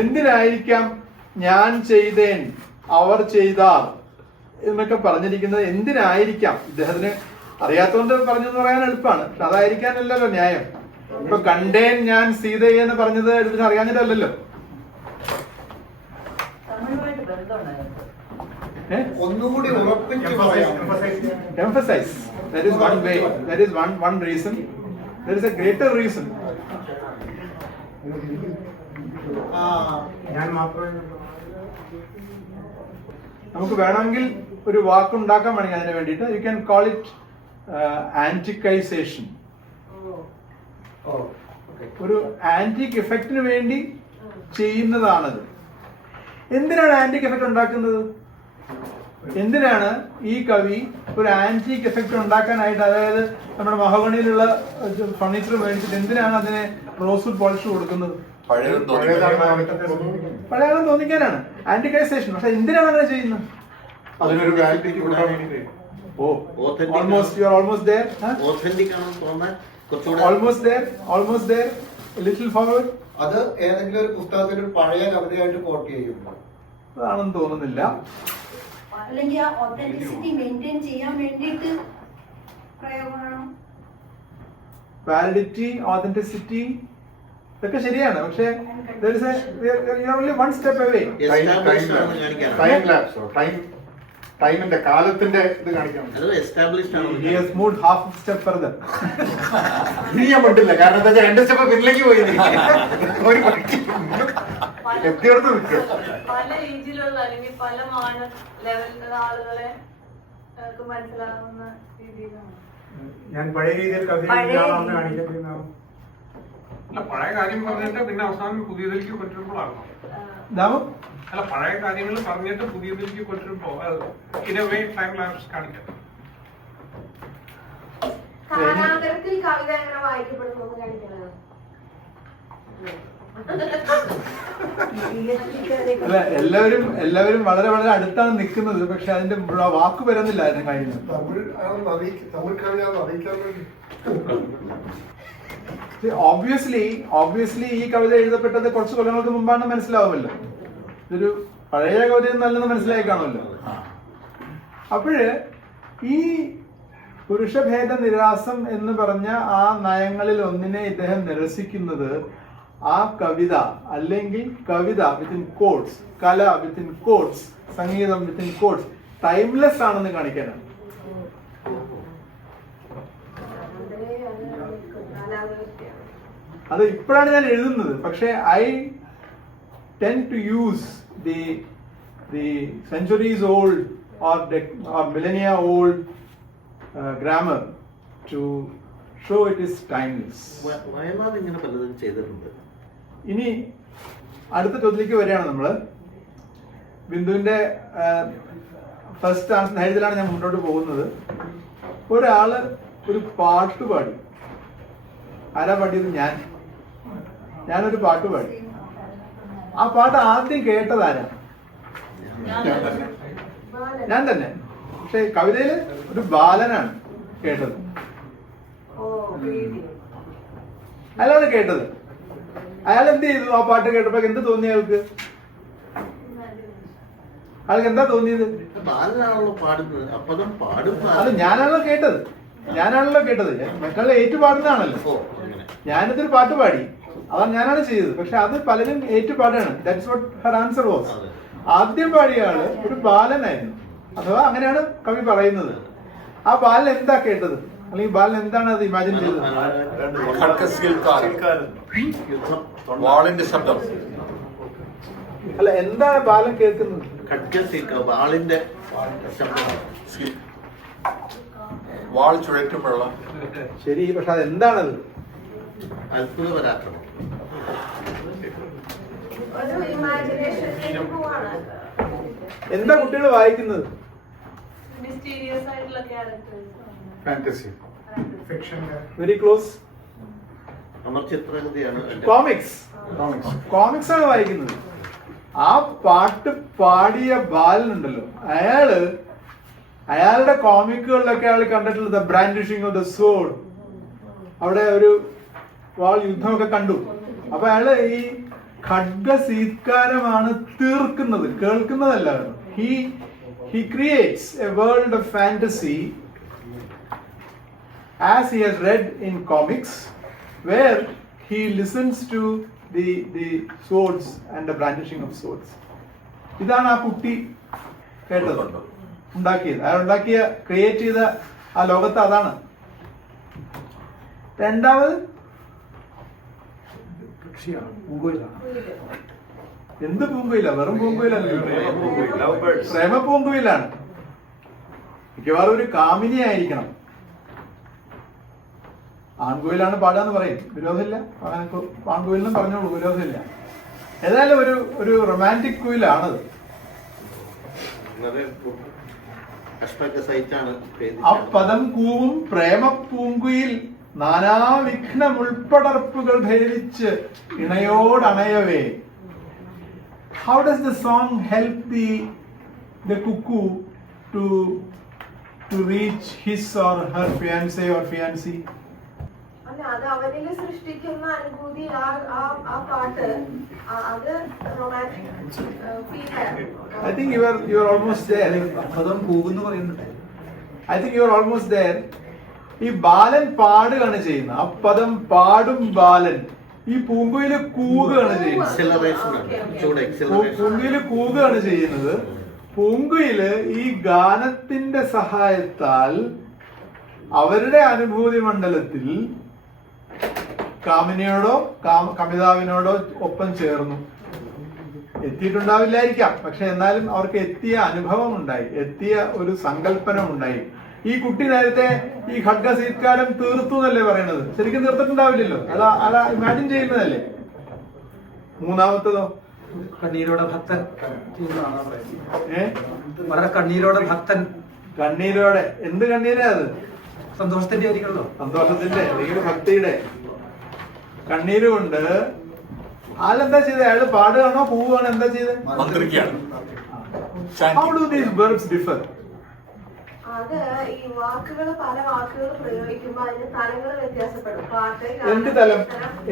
എന്തിനായിരിക്കാം ഞാൻ ചെയ്തേൻ അവർ ചെയ്താർ എന്നൊക്കെ പറഞ്ഞിരിക്കുന്നത്? എന്തിനായിരിക്കാം? ഇദ്ദേഹത്തിന് അറിയാത്തോണ്ട് പറഞ്ഞെന്ന് പറയാൻ എളുപ്പമാണ്, പക്ഷെ അതായിരിക്കാനല്ലല്ലോ ന്യായം. ഇപ്പൊ കണ്ടേൻ ഞാൻ സീതയെ എന്ന് പറഞ്ഞത് ഇതിന് അറിയാഞ്ഞിട്ടല്ലോ. ഒന്നുകൂടി emphasize. That is one way. That is one reason. There is a greater reason. നമുക്ക് വേണമെങ്കിൽ ഒരു വാക്കുണ്ടാക്കാൻ വേണമെങ്കിൽ അതിന് വേണ്ടിയിട്ട് യു ക്യാൻ കോൾ ഇറ്റ് ആന്റിക്കൈസേഷൻ. ഒരു ആന്റിക് എഫക്റ്റിന് വേണ്ടി ചെയ്യുന്നതാണത്. എന്തിനാണ് ആന്റിക് എഫക്റ്റ് ഉണ്ടാക്കുന്നത്? എന്തിനാണ് ഈ കവി ഒരു ആന്റിക് എഫക്റ്റ് ഉണ്ടാക്കാനായിട്ട്, അതായത് നമ്മുടെ മഹോഗണിയിലുള്ള ഫർണിച്ചർ മേടിച്ചിട്ട് എന്തിനാണ് അതിനെ റോസ്വുഡ് പോളിഷ് കൊടുക്കുന്നത്? പഴയകാലം തോന്നിക്കാനാണ് ആന്റിക്കൈസേഷൻ. പക്ഷെ എന്തിനാണ് അങ്ങനെ ചെയ്യുന്നത്? അതിനൊരു അത് ഏതെങ്കിലും ഒരു പുസ്തകത്തിൽ ഒരു പഴയ കവിതയായിട്ട് കോട്ട് ചെയ്യുന്നു. അതാണെന്ന് തോന്നുന്നില്ല. അല്ലെങ്കിൽ ആ ഒതന്റിസിറ്റി മെയിൻറ്റെയിൻ ചെയ്യാൻ വേണ്ടിയിട്ട് പ്രയോഗമാണോ? വാലിഡിറ്റി, ഓതന്റിസിറ്റി ഇതൊക്കെ ശരിയാണ്. പക്ഷേ വൺ സ്റ്റെപ്പ് അവേ. Established ആണെന്ന് കാണിക്കാനാണ്. ടൈം ലാപ്സോ ടൈമിന്റെ കാലത്തിന്റെ ഇത് കാണിക്കണം. അത് എസ്റ്റാബ്ലിഷ്ഡ് He ആണെന്ന് has moved half a step further. ഇനി ഞാൻ പറ്റില്ല, കാരണം എന്താ വെച്ചാൽ 2 സ്റ്റെപ്പ് പിന്നിലേക്ക് പോയി ഒരു എത്തിയെടുത്ത് നിൽക്കും. പല ഏജിലുള്ള അല്ലെങ്കിൽ പല മാന ലെവലിലുള്ള ആളുകളെ മനസ്സിലാവുന്ന രീതിയിലാണ്. ഞാൻ പഴയ രീതിയിൽ കവിതയാണെന്ന് കാണിക്കാൻ. അല്ല പഴയ കാര്യം പറഞ്ഞിട്ട് പിന്നെ അവസാനം പുതിയതിലേക്ക് കൊണ്ടുവരുമ്പോഴാണോ? ദാമു അല്ല പഴയ കാര്യങ്ങൾ പറഞ്ഞിട്ട് പുതിയതിലേക്ക് കൊണ്ടുവരുമ്പോ ഇനവേ ടൈം ലാപ്സ് കാണിക്കാം. കാലാന്തരത്തിൽ കവിത എങ്ങനെ വായിക്കപ്പെടുന്നു എന്ന് കാണിക്കണത്. അല്ല, എല്ലാവരും വളരെ വളരെ അടുത്താണ് നിൽക്കുന്നത്. പക്ഷെ അതിന്റെ വാക്ക് വരുന്നില്ല അതിന്റെ കഴിഞ്ഞു. ഓബ്വിയസ്ലി ഈ കവിത എഴുതപ്പെട്ടത് കുറച്ച് കൊല്ലങ്ങൾക്ക് മുമ്പാണ് മനസ്സിലാവുമല്ലോ. ഇതൊരു പഴയ കവിതയൊന്നും നല്ലെന്ന് മനസ്സിലായി കാണുമല്ലോ. അപ്പോഴ് ഈ പുരുഷഭേദ നിരാസം എന്ന് പറഞ്ഞ ആ നയങ്ങളിൽ ഒന്നിനെ ഇദ്ദേഹം നിരസിക്കുന്നത് ആ കവിത അല്ലെങ്കിൽ കവിത വിത്തിൻ കോട്സ്, കല വിത്തിൻ കോട്സ്, സംഗീതം വിത്തിൻ കോട്സ് ടൈംലെസ് ആണെന്ന് കാണിക്കാനാണ്. അത് ഇപ്പോഴാണ് ഞാൻ എഴുതുന്നത്. പക്ഷെ I tend to use the centuries old or millennia old grammar to show it is timeless. Vayalar ഇങ്ങനെ പലതും ചെയ്തിട്ടുണ്ട്. ഇനി അടുത്ത ചോദ്യത്തിലേക്ക് വരികയാണ് നമ്മള്. ബിന്ദുവിന്റെ ഫസ്റ്റ് ധൈര്യത്തിലാണ് ഞാൻ മുന്നോട്ട് പോകുന്നത്. ഒരാള് ഒരു പാട്ട് പാടി. ആരാ പാടിയത്? ഞാനൊരു പാട്ട് പാടി. ആ പാട്ട് ആദ്യം കേട്ടതാരാ? ഞാൻ തന്നെ. പക്ഷെ കവിതയില് ഒരു ബാലനാണ് കേട്ടത്. അയാളാണ് കേട്ടത്. അയാൾ എന്ത് ചെയ്തു? ആ പാട്ട് കേട്ടപ്പോ എന്ത് തോന്നി അയാൾക്ക്? അയാൾക്ക് എന്താ തോന്നിയത്? ബാലനാണല്ലോ പാടുന്നത്. അപ്പതും പാടും. അത് ഞാനാണല്ലോ കേട്ടത്. മറ്റുള്ള ഏറ്റുപാടുന്നതാണല്ലോ. ഞാനിതൊരു പാട്ട് പാടി, അതാണ് ഞാനാണ് ചെയ്തത്. പക്ഷെ അത് പലരും ഏറ്റുപാടാണ്. That's what her answer was. ആദ്യം പാടിയ ആള് ഒരു ബാലനായിരുന്നു. അഥവാ അങ്ങനെയാണ് കവി പറയുന്നത്. ആ ബാലൻ എന്താ കേട്ടത്? അല്ലെങ്കിൽ ബാലൻ എന്താണ് അത് ഇമാജിൻ ചെയ്തത്? വാളിന്റെ ശബ്ദം. അല്ല, എന്താണ് ബാലൻ കേൾക്കുന്നത്? വാളിന്റെ ശബ്ദം. വാൾ ചുഴറ്റുമ്പോഴുള്ള. ശരി, പക്ഷെ അതെന്താണത്? അത്ഭുത പരാക്രമം. ഒരു ഇമാജിനേഷനിലേക്ക് പോവാണ്. എന്താ കുട്ടികൾ വായിക്കുന്നത്? മിസ്റ്റീരിയസ് ആയിട്ടുള്ള ക്യാരക്ടേഴ്സ്. Fantasy, very close. അമർചിത്രകഥയാണ്. കോമിക്സ് ആണ് വായിക്കുന്നത്. ആ പാട്ട് പാടിയ ബാലനുണ്ടല്ലോ, അയാളുടെ കോമിക്കുകളിലൊക്കെ അയാൾ കണ്ടിട്ടുള്ളത് ദ ബ്രാൻഡിഷിംഗ് ഓഫ് ദ സോഡ്. അവിടെ ഒരു വാൾ യുദ്ധമൊക്കെ കണ്ടു. അപ്പൊ അയാള് ഈ ഖഡ്ഗസീത്കാരമാണ് തീർക്കുന്നത്, കേൾക്കുന്നതല്ല. He creates a world of fantasy as he has read in comics, where he listens to the swords and the brandishing of swords. ഇതാണ് ആ കുട്ടി കേട്ടത്, ഉണ്ടാക്കിയത്. അയാൾ ക്രിയേറ്റ് ചെയ്ത ആ ലോകത്ത് അതാണ്. രണ്ടാമത് എന്ത് പൂങ്കുയില? വെറും പൂങ്കുയിലല്ലോ, പ്രേമ പൂങ്കുയിലാണ്. മിക്കവാറും ഒരു കാമിനി ആയിരിക്കണം. ആൺകുയിലാണ് പാടാന്ന് പറയും, വിരോധമില്ല. ആൺകുയിലിനും പറഞ്ഞോളൂ, വിരോധമില്ല. ഏതായാലും ഒരു റൊമാൻറ്റിക് കുയിലാണത്. ആ പദം കൂവും പ്രേമ പൂങ്കുയിൽ നാനാവിഘ്നമുൾപ്പടർപ്പുകൾ ഭേദിച്ച് ഇണയോടണയവേ. How does the song help the cuckoo to reach his or her fiancé or fiancée? അത് അല്ല അത് അവനിൽ സൃഷ്ടിക്കുന്ന അനുഭൂതി ആ പാട്ട് അത് romantic I think you are almost there. പദം കൂകുന്നു പറയുന്നുണ്ട്. I think you are almost there. ഈ ബാലൻ പാടുകയാണ് ചെയ്യുന്നത്. ആ പദം പാടും ബാലൻ. ഈ പൂങ്കുയില് കൂകുകയാണ് ചെയ്യുന്നത്. പൂങ്കുയില് കൂകുകയാണ് ചെയ്യുന്നത്. പൂങ്കുയില് ഈ ഗാനത്തിന്റെ സഹായത്താൽ അവരുടെ അനുഭൂതി മണ്ഡലത്തിൽ കാമിനിയോടോ കമിതാവിനോടോ ഒപ്പം ചേർന്നു. എത്തിയിട്ടുണ്ടാവില്ലായിരിക്കാം, പക്ഷെ എന്നാലും അവർക്ക് എത്തിയ അനുഭവം ഉണ്ടായി, എത്തിയ ഒരു സങ്കല്പനം ഉണ്ടായി. ഈ കുട്ടി നേരത്തെ ഈ ഖഡ്ഗസീത്കാരം തീർത്തു എന്നല്ലേ പറയണത്, ശരിക്കും തീർത്തിട്ടുണ്ടാവില്ലല്ലോ, അതാ ഇമാജിൻ ചെയ്യുന്നതല്ലേ. മൂന്നാമത്തതോ കണ്ണീരോടെ ഭക്തൻ വളരെ കണ്ണീരോടെ ഭക്തൻ. കണ്ണീരോടെ എന്ത് കണ്ണീരാ അത്? സന്തോഷത്തിന്റെ ആയിരിക്കണല്ലോ, സന്തോഷത്തിന്റെ അല്ലെങ്കിൽ ഭക്തിയുടെ കണ്ണീര് കൊണ്ട്. ആളെന്താ ചെയ്തത്? അയാള് പാടുകയാണോ പോവുകയാണോ എന്താ ചെയ്തത്? How do these verbs differ? അത് ഈ വാക്കുകൾ പല വാക്കുകൾ പ്രയോഗിക്കുമ്പോൾ അതിന് തലങ്ങൾ വ്യത്യാസപ്പെടും. പാട്ട് എന്ത് തലം?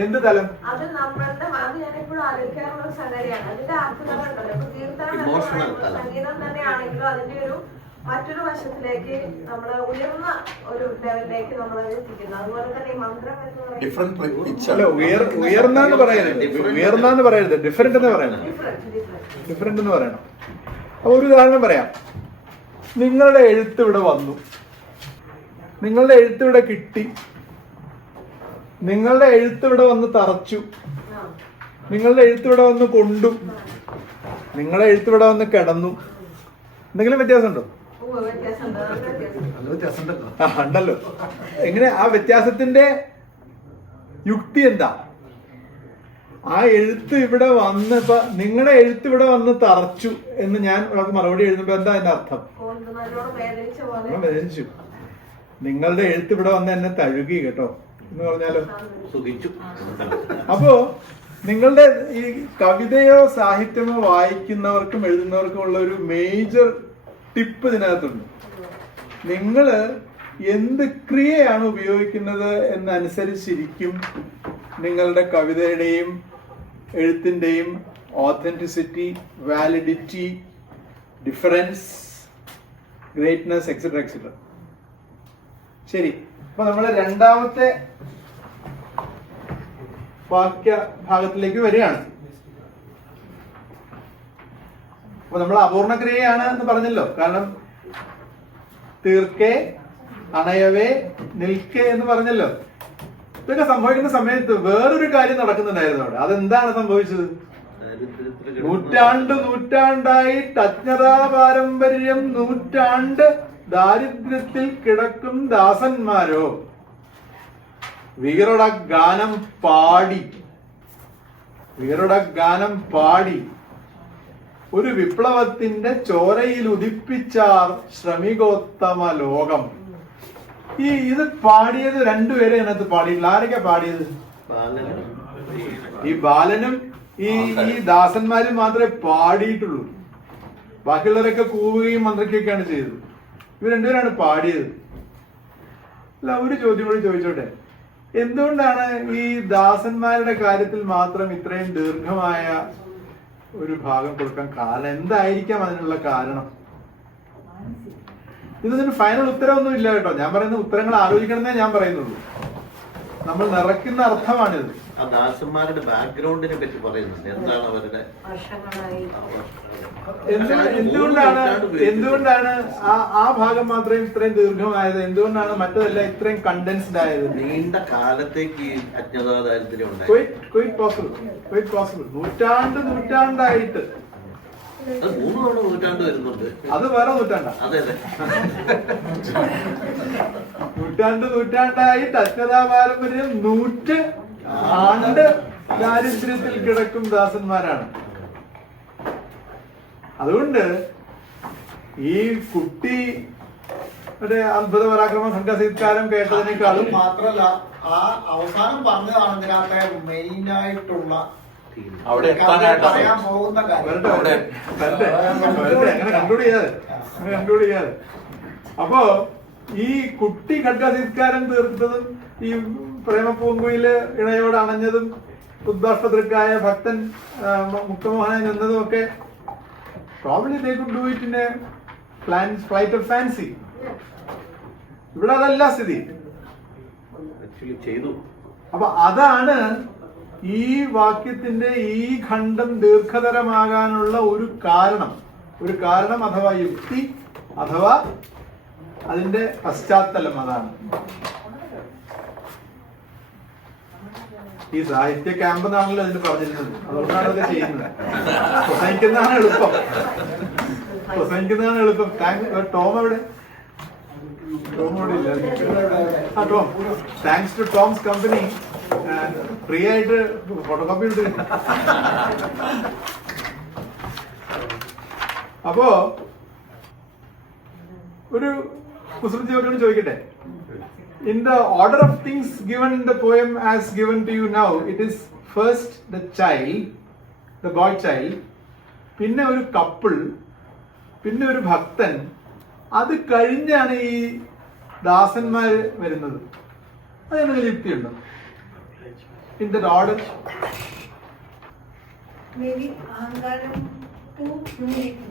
എന്ത് തലം? അത് നമ്മളുടെ അത് ഞാനെപ്പോഴും ആലോചിക്കാനുള്ള ഒരു സംഗതിയാണ്. അതിന്റെ അർത്ഥങ്ങളുണ്ടല്ലോ. ഇപ്പൊ കീർത്തനം സംഗീതം തന്നെയാണെങ്കിലും അതിന്റെ ഒരു മറ്റൊരു വശത്തിലേക്ക് നമ്മൾ ഉയർന്ന ഒരു ലെവലിലേക്ക് നമ്മൾ എത്തിക്കുന്നു. അതുപോലെ തന്നെ ഈ മന്ത്രം എന്ന് പറയുന്നത് ഉയർന്നാന്ന് പറയരുത്, ഡിഫറെന്റ് എന്ന് പറയണം. ഡിഫറെന്റ് എന്ന് പറയണം. അപ്പൊ ഒരു ഉദാഹരണം പറയാം. നിങ്ങളുടെ എഴുത്ത് ഇവിടെ വന്നു, നിങ്ങളുടെ എഴുത്ത് ഇവിടെ കിട്ടി, നിങ്ങളുടെ എഴുത്ത് ഇവിടെ വന്ന് തറച്ചു, നിങ്ങളുടെ എഴുത്ത് ഇവിടെ വന്ന് കൊണ്ടു, നിങ്ങളുടെ എഴുത്ത് ഇവിടെ വന്ന് കിടന്നു. എന്തെങ്കിലും വ്യത്യാസമുണ്ടോ? ഉണ്ടല്ലോ. എങ്ങനെ ആ വ്യത്യാസത്തിന്റെ യുക്തി എന്താ? ആ എഴുത്ത് ഇവിടെ വന്ന് ഇപ്പൊ നിങ്ങളുടെ എഴുത്ത് ഇവിടെ വന്ന് തറച്ചു എന്ന് ഞാൻ ഒരാൾക്ക് മറുപടി എഴുതുമ്പോ എന്താ അതിന്റെ അർത്ഥം? വേദനിച്ചു. നിങ്ങളുടെ എഴുത്ത് ഇവിടെ വന്ന് എന്നെ തഴുകി കേട്ടോ എന്ന് പറഞ്ഞാലോ? അപ്പോ നിങ്ങളുടെ ഈ കവിതയോ സാഹിത്യമോ വായിക്കുന്നവർക്കും എഴുതുന്നവർക്കും ഉള്ള ഒരു മേജർ ടിപ്പ് ഇതിനകത്തുണ്ട്. നിങ്ങള് എന്ത് ക്രിയയാണ് ഉപയോഗിക്കുന്നത് എന്നനുസരിച്ചിരിക്കും നിങ്ങളുടെ കവിതയുടെയും എഴുത്തിന്റെയും authenticity, validity, difference, greatness, etcetera etcetera. ശരി, അപ്പൊ നമ്മള് രണ്ടാമത്തെ വാക്യ ഭാഗത്തിലേക്ക് വരികയാണ്. അപ്പൊ നമ്മൾ അപൂർണക്രിയയാണ് എന്ന് പറഞ്ഞല്ലോ. കാരണം തീർക്കെ, അണയവേ, നിൽക്കെ എന്ന് പറഞ്ഞല്ലോ. ഇതൊക്കെ സംഭവിക്കുന്ന സമയത്ത് വേറൊരു കാര്യം നടക്കുന്നുണ്ടായിരുന്നു അവിടെ. അതെന്താണ് സംഭവിച്ചത്? നൂറ്റാണ്ടായിട്ട് അജ്ഞതാ പാരമ്പര്യം, നൂറ്റാണ്ട് ദാരിദ്ര്യത്തിൽ കിടക്കും ദാസന്മാരോ വീറുടെ ഗാനം പാടി ഒരു വിപ്ലവത്തിന്റെ ചോരയിൽ ഉദിപ്പിച്ചാർ ശ്രമികോത്തമ ലോകം. ഇത് പാടിയത് രണ്ടുപേരെ അതിനകത്ത് പാടിയിട്ടില്ല. ആരൊക്കെ പാടിയത്? ഈ ബാലനും ഈ ദാസന്മാരും മാത്രമേ പാടിയിട്ടുള്ളൂ. ബാക്കിയുള്ളവരൊക്കെ കൂവുകയും മന്ത്രിക്കുകയൊക്കെയാണ് ചെയ്തത്. ഇവർ രണ്ടുപേരാണ് പാടിയത്. അല്ല, ഒരു ചോദ്യം കൂടി ചോദിച്ചോട്ടെ. എന്തുകൊണ്ടാണ് ഈ ദാസന്മാരുടെ കാര്യത്തിൽ മാത്രം ഇത്രയും ദീർഘമായ ഒരു ഭാഗം കൊടുക്കാൻ കാരണം? എന്തായിരിക്കാം അതിനുള്ള കാരണം? ഇതിന് ഫൈനൽ ഉത്തരവൊന്നും ഇല്ല കേട്ടോ. ഞാൻ പറയുന്ന ഉത്തരങ്ങൾ ആലോചിക്കണമെന്നേ ഞാൻ പറയുന്നുള്ളൂ. നമ്മൾ നിറയ്ക്കുന്ന അർത്ഥമാണിത്. ആ ദാസന്മാരുടെ ബാക്ക്ഗ്രൗണ്ടിനെ പറ്റി പറയുന്നുണ്ട്. എന്താണ് അവരുടെ എന്തുകൊണ്ടാണ് ആ ഭാഗം മാത്രമേ ഇത്രയും ദീർഘമായത്? എന്തുകൊണ്ടാണ് മറ്റതെല്ലാം ഇത്രയും കണ്ടൻസ്ഡ് ആയത്? നീണ്ട കാലത്തേക്ക് അജ്ഞതാ ദാരിദ്ര്യം ഉണ്ടായി. Quite possible. നൂറ്റാണ്ടായിട്ട് 3 തവണ നൂറ്റാണ്ട് വരുന്നുണ്ട്. അത് വേറെ നൂറ്റാണ്ടാ. അതെ അതെ, നൂറ്റാണ്ടായിട്ട് അജ്ഞതാ പാരമ്പര്യം, ആണ്ട് ദാരിദ്ര്യത്തിൽ കിടക്കും ദാസന്മാരാണ്. അതുകൊണ്ട് ഈ കുട്ടി ഒരു അത്ഭുത പരാക്രമ ഖഡ്ഗസീത്കാരം കേട്ടതിനേക്കാളും മാത്രല്ല ആ അവസാനം പറഞ്ഞതാണ് ഇതിനകത്തെ മെയിൻ ആയിട്ടുള്ള അവിടെ പറയാൻ പോകുന്ന കാര്യം. അങ്ങനെ കൺക്ലൂഡ് ചെയ്യാതെ അപ്പോ ഈ കുട്ടി ഖഡ്ഗസീത്കാരം തീർത്തതും ഈ പ്രേമപൂങ്കുയില് ഇണയോട് അണഞ്ഞതും ഉദ്ബാഷ്പതൃക്കായ ഭക്തൻ മുക്തമോഹനായി നിന്നതും ഒക്കെ probably they could do it in A flight of fancy. ഇവിടെ അതല്ല സ്ഥിതി. ആക്ച്വലി ചെയ്തു. അപ്പൊ അതാണ് ഈ വാക്യത്തിന്റെ ഈ ഖണ്ഡം ദീർഘതരമാകാനുള്ള ഒരു കാരണം അഥവാ യുക്തി അഥവാ അതിന്റെ പശ്ചാത്തലം. അതാണ് ഈ സാഹിത്യ ക്യാമ്പ് എന്നാണല്ലോ അതിന് പറഞ്ഞിരുന്നത്. അതുകൊണ്ടാണ് അത് ചെയ്യുന്നത്. പ്രസംഗിക്കുന്നതാണ് എളുപ്പം. ടോം എവിടെ? ടോം ഇവിടെ ഇല്ല. Tom, thanks to Tom's company free ആയിട്ട് ഫോട്ടോകോപ്പി ഉണ്ട്. അപ്പോ ഒരു കുസൃതിയോട് ചോദിക്കട്ടെ. In the order of things given in the poem as given to you now, it is first the child, the boy child, പിന്നെ ഒരു കപ്പിൾ, പിന്നെ ഒരു ഭക്തൻ, അത് കഴിഞ്ഞാണ് ഈ ദാസന്മാര് വരുന്നത്. അതിനെന്തെങ്കിലും യുക്തിയുണ്ടോ? In that order? Maybe ahangaram to humility.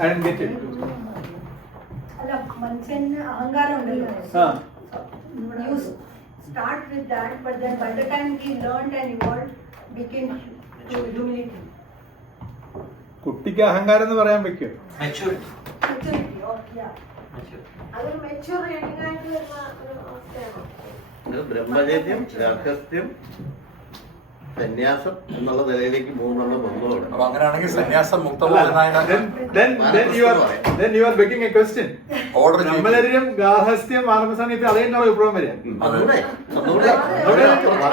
I didn't get it. അല്ല, മനുഷ്യന് അഹങ്കാരം ഉണ്ടല്ലോ. You start with that, but then by the time he learned and evolved, became humility. കുട്ടിക്ക് അഹങ്കാരം എന്ന് പറയാൻ പറ്റുമോ? Maturity, yeah. അതൊരു മെച്യൂർ റീഡിംഗ് ആയിട്ട് വരുന്ന ഒരു അവസ്ഥയാണ്. ബ്രഹ്മചര്യം, ഗാർഹസ്ഥ്യം, സന്യാസം എന്നുള്ള നിലയിലേക്ക് മൂന്നെണ്ണം വന്നതോടെ. അപ്പൊ അങ്ങനെയാണെങ്കിൽ സന്യാസം മുക്തമോഹനായ Then you are begging a question. ബ്രഹ്മചര്യം, ഗാർഹസ്ഥ്യം, മാനവസാന്നിധ്യം അതേ ഉണ്ടാവും വിപ്ലവം വരിക.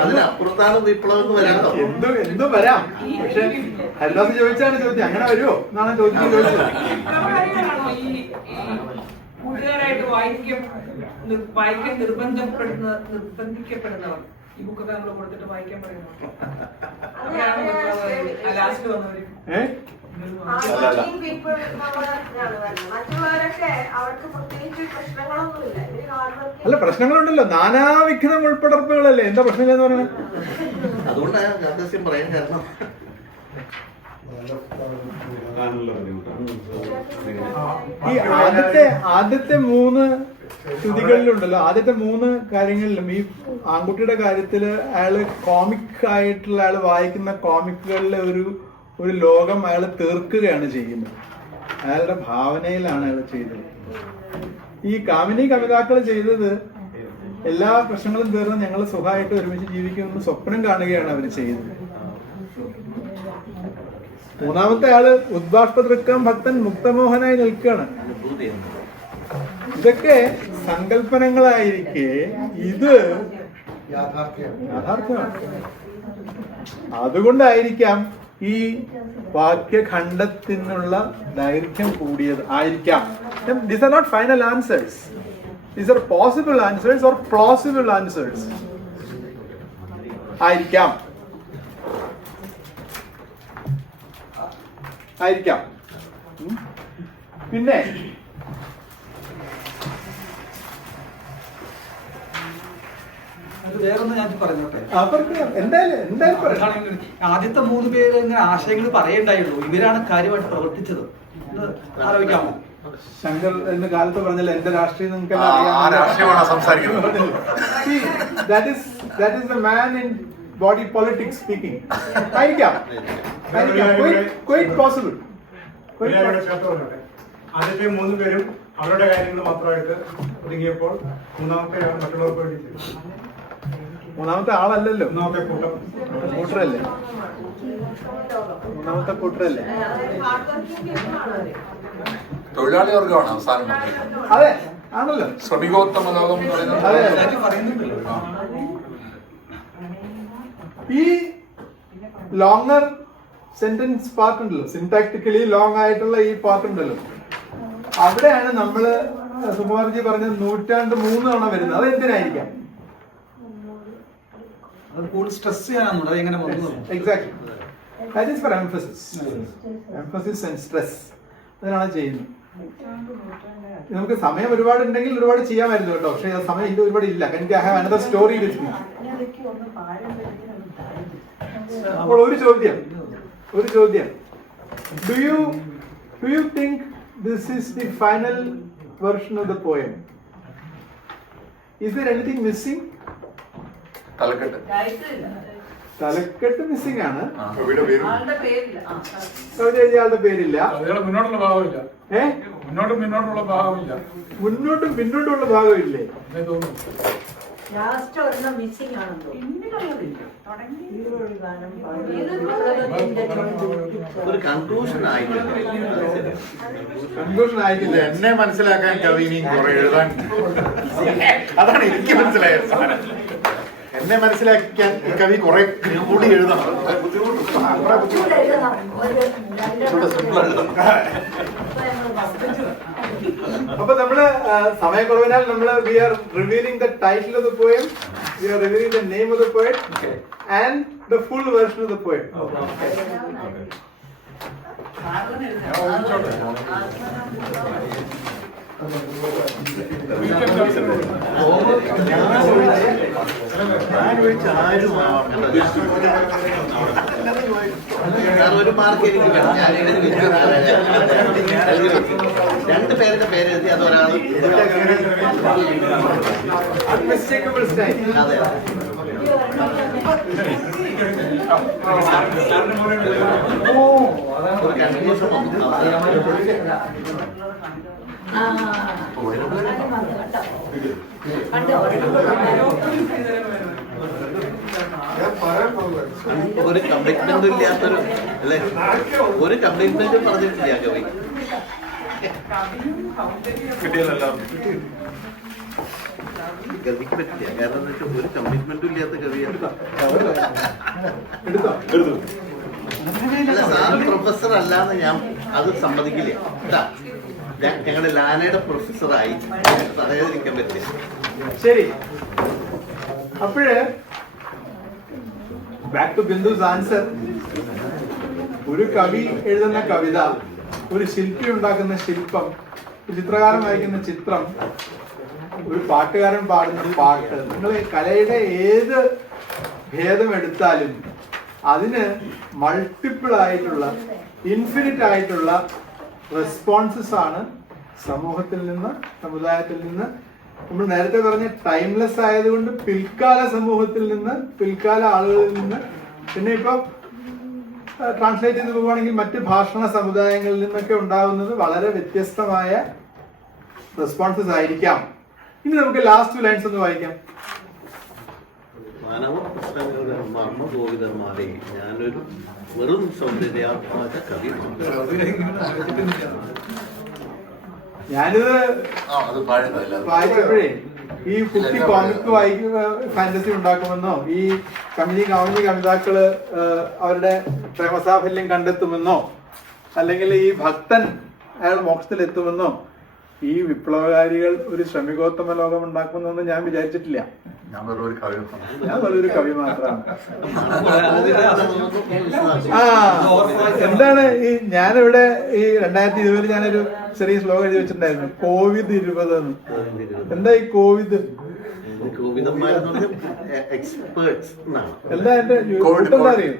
അതിനപ്പുറത്താണ് വിപ്ലവം എന്ന് വരാമോ? എന്തും വരാം. പക്ഷെ ഹരിദാസ് ചോദിച്ചാണ് ചോദ്യം, അങ്ങനെ വരുമോ എന്നാണ് ചോദിച്ചത്. കൂട്ടുകാരായിട്ട് വായിക്കാൻ നിർബന്ധിക്കപ്പെടുന്നവർ ഈ ബുക്കൊക്കെ നമ്മൾ കൊടുത്തിട്ട് വായിക്കാൻ പറയുന്നു. ലാസ്റ്റ് വന്നവര് മറ്റുള്ളവരൊക്കെ അവർക്ക് പ്രത്യേകിച്ച് പ്രശ്നങ്ങളൊന്നുമില്ല. അല്ല, പ്രശ്നങ്ങളുണ്ടല്ലോ, നാനാവിധം ഉൾപ്പെടർപ്പുകളല്ലേ. എന്താ പ്രശ്നമില്ലെന്ന് പറയുന്നത്? അതുകൊണ്ടാണ് ഗാർഹസ്ഥ്യം പറയാൻ കാരണം. ഈ ആദ്യത്തെ 3 സ്തുതികളിലുണ്ടല്ലോ, ആദ്യത്തെ 3 കാര്യങ്ങളിലും ഈ ആൺകുട്ടിയുടെ കാര്യത്തില് അയാള് കോമിക് ആയിട്ടുള്ള അയാൾ വായിക്കുന്ന കോമിക്കുകളിലെ ഒരു ലോകം അയാൾ തീർക്കുകയാണ് ചെയ്യുന്നത്. അയാളുടെ ഭാവനയിലാണ് അയാൾ ചെയ്തത്. ഈ കാമിനി കവിതാക്കൾ ചെയ്തത് എല്ലാ പ്രശ്നങ്ങളും തീർന്ന് ഞങ്ങൾ സുഖമായിട്ട് ഒരുമിച്ച് ജീവിക്കുമെന്ന് സ്വപ്നം കാണുകയാണ് അവർ ചെയ്തത്. 3-ാമത്തെ ആള് ഉദ്ബാഷ്പതൃക്കം ഭക്തൻ മുക്തമോഹനായി നിൽക്കുകയാണ്. ഇതൊക്കെ സങ്കല്പനങ്ങളായിരിക്കെ ഇത് യാഥാർത്ഥ്യമാണ്. അതുകൊണ്ടായിരിക്കാം ഈ വാക്യഖണ്ഡത്തിനുള്ള ദൈർഘ്യം കൂടിയത് ആയിരിക്കാം. These are not final answers. These are possible answers or plausible answers. ആയിരിക്കാം. പിന്നെ വേറൊന്ന് ഞാൻ പറഞ്ഞോട്ടെ. എന്തായാലും ആദ്യത്തെ 3 പേര് ഇങ്ങനെ ആശയങ്ങൾ പറയണ്ടായുള്ളൂ. ഇവരാണ് കാര്യമായിട്ട് പ്രവർത്തിച്ചത്. ആലോചിക്കാമോ? ശങ്കർ എന്ന കാലത്ത് പറഞ്ഞല്ലോ, എന്റെ രാഷ്ട്രീയം നിങ്ങൾക്ക് ബോഡി പൊളിറ്റിക്സ് സ്പീക്കിംഗ് ആയിരിക്കാം. ആദ്യത്തെ 3 പേരും അവരുടെ കാര്യങ്ങൾ മാത്രമായിട്ട് ഒതുങ്ങിയപ്പോൾ മറ്റുള്ളവർക്ക് വേണ്ടി ചെയ്തു. 3-ാമത്തെ ആളല്ലല്ലോ, 3-ാമത്തെ കൂട്ടറല്ലേ. 3-ാമത്തെ കൂട്ടറല്ലേ. തൊഴിലാളി വർഗമാണ് അവസാനം. അതെ, ആണല്ലോ. ശ്രമികോത്തമ ലോകം ഈ ലോങ്ങർ സെന്റൻസ് പാർട്ട് ഉണ്ടല്ലോ, സിന്റാക്ടിക്കലി ലോങ് ആയിട്ടുള്ള ഈ പാർട്ട് ഉണ്ടല്ലോ, അവിടെയാണ് നമ്മള് സുകുമാർജി പറഞ്ഞത് 103 തവണ വരുന്നത്. അത് എന്തിനായിരിക്കാം? സ്ട്രെസ് ചെയ്യാനാണ് എങ്ങനെ വന്നു. Exactly, that is for emphasis and stress. അതിനാണ് ചെയ്യുന്നത്. നമുക്ക് സമയം ഒരുപാട് ഉണ്ടെങ്കിൽ ഒരുപാട് ചെയ്യാമായിരുന്നു കേട്ടോ, പക്ഷെ സമയം ഇല്ല, ഒരുപാട് ഇല്ല. എനിക്ക് I have another story with me. അപ്പോൾ ഒരു ചോദ്യം, do you think this is the final version of the poem? Is there anything missing? തലക്കെട്ട് മിസ്സിംഗ് ആണ്. കവിത എഴുതിയ ആളുടെ പേരില്ല. മുന്നോട്ടുള്ള ഭാഗമില്ല. മുന്നോട്ടുള്ള ഭാഗമില്ല. മുന്നോട്ടും പിന്നോട്ടുള്ള ഭാഗമില്ലേ? ലാസ്റ്റ് ഒരെണ്ണം മിസ്സിംഗ് ആണെന്നോ? ഒരു കൺക്ലൂഷൻ ആയിട്ടില്ല. എന്നെ മനസ്സിലാക്കാൻ കവി ഇനിയും കുറെ എഴുതാൻ. അതാണ് എനിക്ക് മനസ്സിലായത്. എന്നെ മനസ്സിലാക്കാൻ കവി കുറെ കൂടി എഴുതണം. അപ്പൊ നമ്മള് സമയക്കുറവിനാൽ നമ്മള് we are revealing the title of the poem, we are revealing the name of the poet and the full version of the poem. ഒരു മാർക്ക് എനിക്ക് വേണം. ഞാൻ എഴുതി വെച്ചു. 2 പേരുടെ പേര് എഴുതി, അത് ഒരാൾ. Unmistakable style. അതെ. ഒരു കൺഫ്യൂഷൻ വന്നു. ഒരു കമ്മിറ്റ്മെന്റും ഇല്ലാത്തൊരു അല്ലെ, ഒരു കമ്മിറ്റ്മെന്റും പറഞ്ഞിട്ടില്ല കവി. കവിക്ക് പറ്റില്ല, കാരണം എന്താ വെച്ചാൽ ഒരു കമ്മിറ്റ്മെന്റും ഇല്ലാത്ത കവിയാണ്. അല്ല, സാറ് പ്രൊഫസർ അല്ലാന്ന് ഞാൻ അത് സമ്മതിക്കില്ല കേട്ടാ. ഞങ്ങളുടെ ലാനയുടെ പ്രൊഫസറായി പറയാതിരിക്കാൻ പറ്റില്ല. ശരി, അപ്പോഴ് ബാക്ക് ടു ബിന്ദുസ് ആൻസർ. ഒരു കവി എഴുതുന്ന കവിത, ഒരു ശില്പി ഉണ്ടാക്കുന്ന ശില്പം, ഒരു ചിത്രകാരൻ വരയ്ക്കുന്ന ചിത്രം, ഒരു പാട്ടുകാരൻ പാടുന്ന പാട്ട്, നിങ്ങൾ കലയുടെ ഏത് ഭേദം എടുത്താലും അതിന് മൾട്ടിപ്പിൾ ആയിട്ടുള്ള, ഇൻഫിനിറ്റ് ആയിട്ടുള്ള റെസ്പോൺസസ് ആണ് സമൂഹത്തിൽ നിന്ന്, സമുദായത്തിൽ നിന്ന്. നമ്മൾ നേരത്തെ പറഞ്ഞ ടൈംലെസ് ആയതുകൊണ്ട് പിൽക്കാല സമൂഹത്തിൽ നിന്ന്, പിൽക്കാല ആളുകളിൽ നിന്ന്, പിന്നെ ഇപ്പൊ ട്രാൻസ്ലേറ്റ് ചെയ്ത് പോവുകയാണെങ്കിൽ മറ്റ് ഭാഷണ സമുദായങ്ങളിൽ നിന്നൊക്കെ ഉണ്ടാകുന്നത് വളരെ വ്യത്യസ്തമായ റെസ്പോൺസസ് ആയിരിക്കാം. ഇനി നമുക്ക് ലാസ്റ്റ് ലൈൻസ് ഒന്ന് വായിക്കാം. മാനവ പ്രശ്നങ്ങളുടെ മർമ്മഗോപിതന്മാരെ ഞാനൊരു വെറും സൗന്ദര്യാത്മക കവി. ഞാനിത് വായിച്ചപ്പോഴേ ഈ കുട്ടി കോമിക് വായിക്കുക, ഫാന്റസി ഉണ്ടാക്കുമെന്നോ, ഈ കവിഞ്ഞി കവിതാക്കള് അവരുടെ പ്രേമസാഫല്യം കണ്ടെത്തുമെന്നോ, അല്ലെങ്കിൽ ഈ ഭക്തൻ അയാൾ മോക്ഷത്തിലെത്തുമെന്നോ, ഈ വിപ്ലവകാരികൾ ഒരു ശ്രമികോത്തമ ലോകം ഉണ്ടാക്കുമെന്നൊന്നും ഞാൻ വിചാരിച്ചിട്ടില്ല. ഞാൻ വെറൊരു കവി മാത്രമാണ്. എന്താണ് ഈ ഞാനിവിടെ ഈ 2020 ഞാനൊരു ചെറിയ ശ്ലോകം എഴുതി വെച്ചിട്ടുണ്ടായിരുന്നു, COVID-20 എന്ന്. എന്താ ഈ കോവിഡ്? എന്താ എന്റെ എന്താ അറിയും?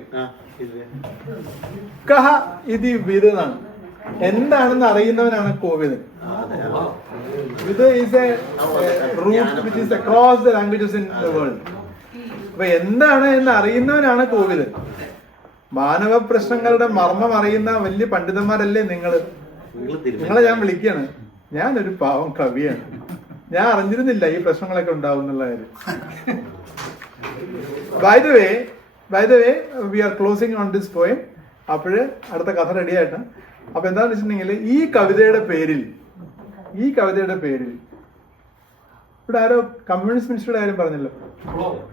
കഹ ഇത് വിത് എന്നാണ്. എന്താണെന്ന് അറിയുന്നവനാണ് കോവിഡ്. With is a root which is across the languages in the world. അപ്പൊ എന്താണ് എന്ന് അറിയുന്നവനാണ് കോവിഡ്. മാനവ പ്രശ്നങ്ങളുടെ മർമ്മം അറിയുന്ന വലിയ പണ്ഡിതന്മാരല്ലേ നിങ്ങളെ ഞാൻ വിളിക്കുകയാണ്. ഞാനൊരു പാവം കവിയാണ്, ഞാൻ അറിഞ്ഞിരുന്നില്ല ഈ പ്രശ്നങ്ങളൊക്കെ ഉണ്ടാവും എന്നുള്ള കാര്യം. By the way we are closing on this poem. അപ്പോഴ് അടുത്ത കഥ റെഡി ആയിട്ട്. അപ്പൊ എന്താണെന്ന് വെച്ചിട്ടുണ്ടെങ്കിൽ ഈ കവിതയുടെ പേരിൽ ഇവിടെ ആരോ കമ്മ്യൂണിസ്റ്റ് മിനിസ്റ്ററുടെ കാര്യം പറഞ്ഞല്ലോ,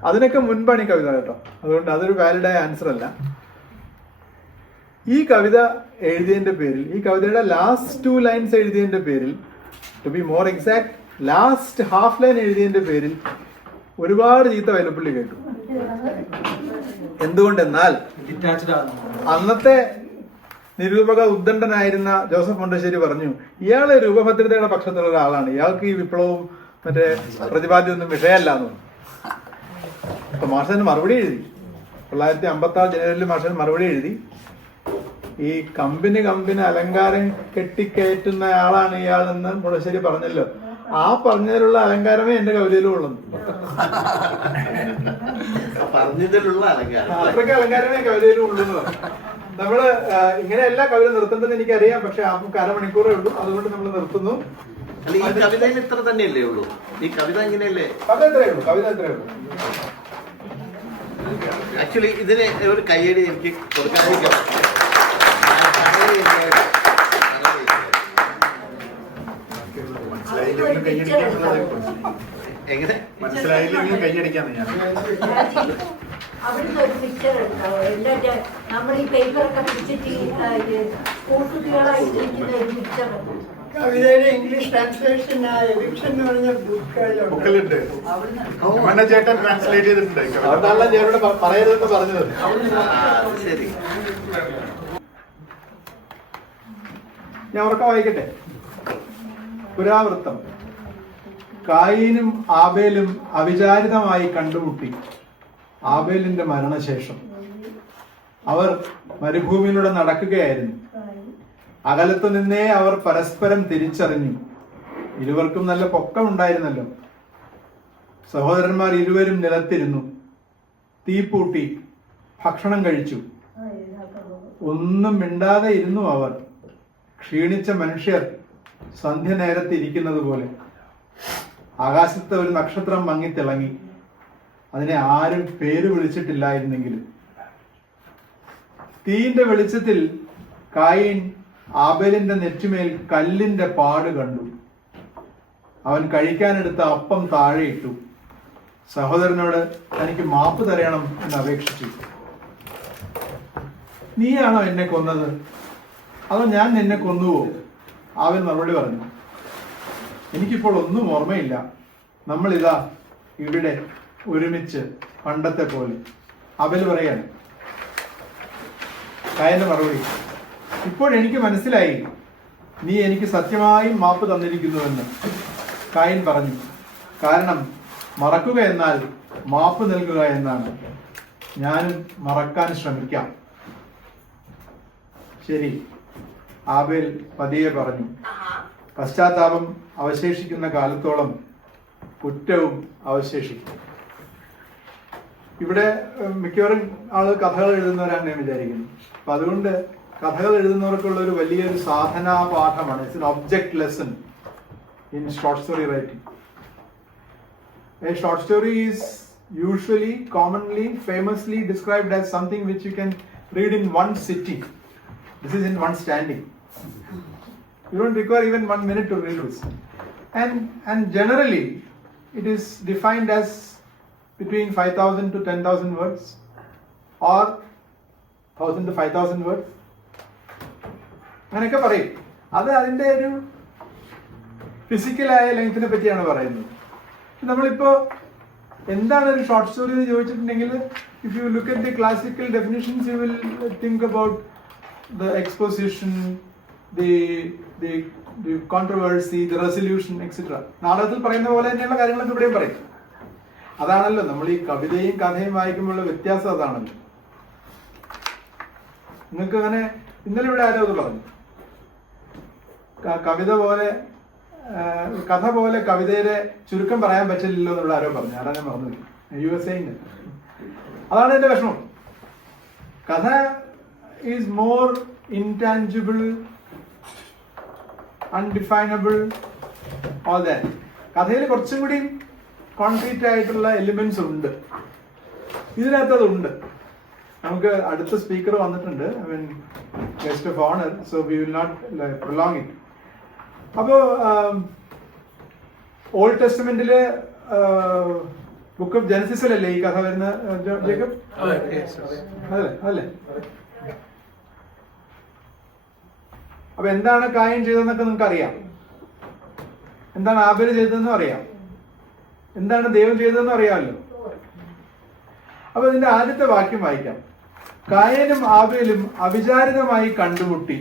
അതിനൊക്കെ മുൻപാണ് ഈ കവിത കേട്ടോ. അതുകൊണ്ട് അതൊരു വാലിഡായ ആൻസർ അല്ല. ഈ കവിത എഴുതിയതിന്റെ പേരിൽ, ഈ കവിതയുടെ ലാസ്റ്റ് 2 ലൈൻസ് എഴുതിയതിന്റെ പേരിൽ, to be more exact last half line എഴുതിയതിന്റെ പേരിൽ ഒരുപാട് ചീത്ത വൈലപ്പള്ളി കേട്ടു. എന്തുകൊണ്ടെന്നാൽ അന്നത്തെ നിരൂപക ഉദ്ദണ്ഡനായിരുന്ന ജോസഫ് മുണ്ടശ്ശേരി പറഞ്ഞു, ഇയാള് രൂപഭദ്രതയുടെ പക്ഷത്തുള്ള ഒരാളാണ്, ഇയാൾക്ക് ഈ വിപ്ലവവും മറ്റേ പ്രതിപാദ്യമൊന്നും വിഷയമല്ല എന്ന് പറഞ്ഞു. അപ്പൊ മാഷന് മറുപടി എഴുതി. 1956 ജനുവരിയിൽ മാഷന് മറുപടി എഴുതി, ഈ കമ്പിന് അലങ്കാരം കെട്ടിക്കയറ്റുന്ന ആളാണ് ഇയാളെന്ന് മുണ്ടശ്ശേരി പറഞ്ഞല്ലോ, ആ പറഞ്ഞതിലുള്ള അലങ്കാരമേ എന്റെ കവിതയിലും ഉള്ളൂ. പറഞ്ഞതിലുള്ള അലങ്കാരം, അത്രയ്ക്ക് അലങ്കാരമേ കവിതയിലും ഉള്ളൂ എന്ന് പറഞ്ഞു. നമ്മള് ഇങ്ങനെയല്ല കവിത നിർത്തേണ്ടത് എനിക്കറിയാം, പക്ഷെ നമുക്ക് അരമണിക്കൂറേ ഉള്ളൂ, അതുകൊണ്ട് നമ്മൾ നിർത്തുന്നു. അല്ല, ഈ കവിതയിൽ ഇത്ര തന്നെയല്ലേ ഉള്ളൂ? ഈ കവിത ഇങ്ങനെയല്ലേ? കവിത എത്രയേ ഉള്ളൂ. ആക്ച്വലി ഇതിന് ഒരു കയ്യടി എനിക്ക് കൊടുക്കാതിരിക്കാം. എങ്ങനെ മനസ്സിലായില്ലെങ്കിൽ കൈയടിക്കാന്ന് ഞാൻ. അവിടുത്തെ ഒരു പിക്ചർ ഉണ്ടാവും. എല്ലാ നമ്മൾ ഈ പേപ്പറൊക്കെ പിടിച്ചിട്ട് കൂട്ടുകുട്ടികളായിട്ടിരിക്കുന്ന ഒരു പിക്ചർ. കവിതയുടെ ഇംഗ്ലീഷ് ട്രാൻസ്ലേഷൻ എവിക്ഷൻ എന്ന് പറഞ്ഞ ബുക്കിലുണ്ട്. ചേട്ടൻ ട്രാൻസ്ലേറ്റ് ചെയ്തിട്ടുണ്ട്. അതുകൊണ്ടാണല്ലോ ഞാനിവിടെ പറയരുതെന്ന് പറഞ്ഞത്. ശരി, ഞാൻ ഉറക്കം വായിക്കട്ടെ. പുരാവൃത്തം. കായീനും ആബേലും അവിചാരിതമായി കണ്ടുമുട്ടി. ആബേലിന്റെ മരണശേഷം അവർ മരുഭൂമിയിലൂടെ നടക്കുകയായിരുന്നു. അകലത്തു നിന്നേ അവർ പരസ്പരം തിരിച്ചറിഞ്ഞു. ഇരുവർക്കും നല്ല പൊക്കം ഉണ്ടായിരുന്നല്ലോ. സഹോദരന്മാർ ഇരുവരും നിലത്തിരുന്നു, തീപ്പൂട്ടി, ഭക്ഷണം കഴിച്ചു. ഒന്നും മിണ്ടാതെ ഇരുന്നു അവർ, ക്ഷീണിച്ച മനുഷ്യർ സന്ധ്യ നേരത്ത് ഇരിക്കുന്നത് പോലെ. ആകാശത്ത് ഒരു നക്ഷത്രം മങ്ങിത്തിളങ്ങി. അതിനെ ആരും പേര് വിളിച്ചിട്ടില്ലായിരുന്നെങ്കിലും തീന്റെ വെളിച്ചത്തിൽ കായീൻ ആബേലിന്റെ നെറ്റിമേൽ കല്ലിന്റെ പാട് കണ്ടു. അവൻ കഴിക്കാനെടുത്ത അപ്പം താഴെയിട്ടു. സഹോദരനോട് തനിക്ക് മാപ്പ് തരയണം എന്ന് അപേക്ഷിച്ചു. നീയാണോ എന്നെ കൊന്നത്, അതോ ഞാൻ നിന്നെ കൊന്നുവോ? അവൻ മറുപടി പറഞ്ഞു, എനിക്കിപ്പോൾ ഒന്നും ഓർമ്മയില്ല. നമ്മളിതാ ഇവിടെ ഒരുമിച്ച് പണ്ടത്തെ പോലെ. അബേൽ പറയാണ്. കായന്റെ മറുപടി, ഇപ്പോഴെനിക്ക് മനസ്സിലായി നീ എനിക്ക് സത്യമായും മാപ്പ് തന്നിരിക്കുന്നുവെന്ന്. കായൻ പറഞ്ഞു, കാരണം മറക്കുക എന്നാൽ മാപ്പ് നൽകുക എന്നാണ്. ഞാനും മറക്കാൻ ശ്രമിക്കാം. ശരി, ആബേൽ പതിയെ പറഞ്ഞു. പശ്ചാത്താപം അവശേഷിക്കുന്ന കാലത്തോളം കുറ്റവും അവശേഷിക്കും. ഇവിടെ മിക്കവാറും ആളുകൾ കഥകൾ എഴുതുന്നവരാണ് ഞാൻ വിചാരിക്കുന്നത്. അപ്പൊ അതുകൊണ്ട് കഥകൾ എഴുതുന്നവർക്കുള്ള ഒരു വലിയൊരു സാധനാ പാഠമാണ്. It's an object lesson in short story writing. A short story is usually, commonly, famously described as something which you can read in one sitting. This is in one standing. You don't require even 1 minute to read this. And generally, it is defined as between 5,000 to 10,000 words, or 1,000 to 5,000 words. അങ്ങനെയൊക്കെ പറയും. അത് അതിൻ്റെ ഒരു ഫിസിക്കലായ ലെങ്തിനെ പറ്റിയാണ് പറയുന്നത്. നമ്മളിപ്പോ എന്താണ് ഒരു ഷോർട്ട് സ്റ്റോറി എന്ന് ചോദിച്ചിട്ടുണ്ടെങ്കിൽ, if you look at the classical definitions you will think about the exposition, the controversy, the resolution etcetera. നാടകത്തിൽ പറയുന്ന പോലെ തന്നെയുള്ള കാര്യങ്ങളൊക്കെ ഇവിടെയും പറയും. അതാണല്ലോ നമ്മൾ ഈ കവിതയും കഥയും വായിക്കുമ്പോഴുള്ള വ്യത്യാസം. അതാണല്ലോ നിങ്ങൾക്ക് അങ്ങനെ ഇന്നലെ ഇവിടെ ആരോ അത് പറഞ്ഞു, കവിത പോലെ കഥ പോലെ കവിതയുടെ ചുരുക്കം പറയാൻ പറ്റില്ലല്ലോ എന്നുള്ള ആരോ പറഞ്ഞു. ആരാ ഞാൻ മറന്നു. USA. അതാണ് എന്റെ വിഷമം. കഥ is more intangible, undefinable, all that. കഥയിൽ കുറച്ചും കൂടി കോൺക്രീറ്റ് ആയിട്ടുള്ള എലിമെന്റ്സ് ഉണ്ട്. ഇതിനകത്ത് അതുണ്ട്. നമുക്ക് അടുത്ത സ്പീക്കർ വന്നിട്ടുണ്ട്, I mean guest of honour, so we will not prolong it. അപ്പോ ഓൾഡ് ടെസ്റ്റമെന്റിലെ ബുക്ക് ഓഫ് ജനസിസിലല്ലേ ഈ കഥ വരുന്ന ജേക്കബ്? അല്ലേ? അപ്പൊ എന്താണ് കായൻ ചെയ്തതെന്നൊക്കെ നിങ്ങൾക്ക് അറിയാം. എന്താണ് ആബേൽ ചെയ്തതെന്നും അറിയാം. എന്താണ് ദൈവം ചെയ്തതെന്നും അറിയാമല്ലോ. അപ്പൊ ഇതിന്റെ ആദ്യത്തെ വാക്യം വായിക്കാം. കായനും ആബേലും അവിചാരിതമായി കണ്ടുമുട്ടി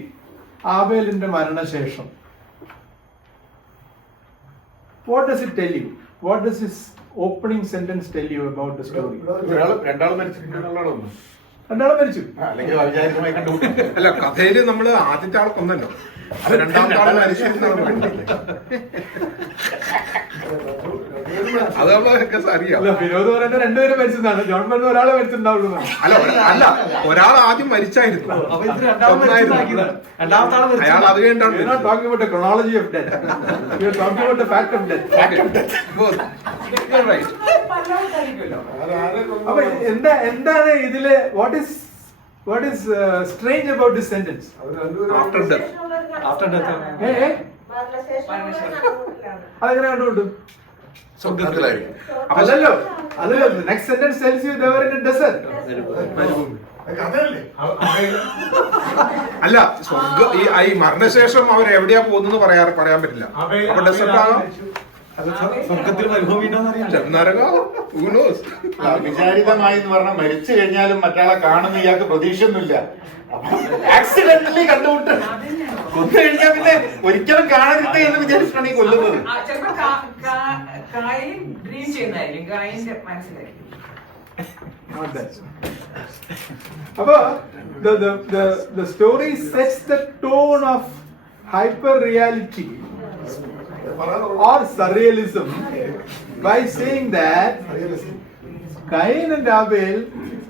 ആബേലിന്റെ മരണശേഷം. What does it tell you? What does this opening sentence tell you about the story? രണ്ടാൾ മരിച്ചിട്ടുണ്ടല്ലോ. രണ്ടാളും മരിച്ചു. അല്ലെങ്കിൽ അവിചാരിതമായി കണ്ടുമുട്ടി. അല്ല, കഥയില് നമ്മള് ആദ്യത്തെ ആൾ കൊന്നല്ലോ, അത് രണ്ടാമത്തെ ആൾ മരിച്ചിട്ടുണ്ടാവും. അത് നമ്മളൊക്കെ അറിയാം. വിനോദ് പറയുന്നത് രണ്ടുപേരും മരിച്ചതാണ്. ജോൺ പറഞ്ഞ ഒരാളെ മരിച്ചിട്ടുണ്ടാവുള്ളൂ. അല്ല, ഒരാൾ ആദ്യം മരിച്ചായിരുന്നു. അയാൾ അത് കഴിഞ്ഞിട്ടാണ്. chronology of death. We are talking about the fact of death. അപ്പൊ എന്താണ് ഇതില് what is strange about this sentence? After death. അതെങ്ങനെ കണ്ടുകൊണ്ടു? സ്വർഗത്തിലായിരിക്കും. അല്ലല്ലോ, next sentence tells you they were in a desert. അല്ല, ഈ മരണശേഷം അവർ എവിടെയാ പോകുന്നത് പറയാൻ പറ്റില്ല. അപ്പൊ ഡെസർട്ട് ആകാം, സ്വർഗത്തിൽ വിചാരിതമായി എന്ന് പറഞ്ഞാൽ മരിച്ചു കഴിഞ്ഞാലും മറ്റാളെ കാണുന്ന ഇയാൾക്ക് പ്രതീക്ഷയൊന്നുമില്ല. ആക്സിഡന്റലി കണ്ടുമുട്ട് കൊന്നു കഴിഞ്ഞാൽ പിന്നെ ഒരിക്കലും കാണരുത് എന്ന് വിചാരിച്ചിട്ടാണ് ഈ കൊല്ലുന്നത്. ഡ്രീം ചെയ്യുന്നതായിരിക്കും, ഗായിന്റെ മനസ്സിലായിരിക്കും. അപ്പൊ the story sets the tone of hyper reality or surrealism by saying that Cain and Abel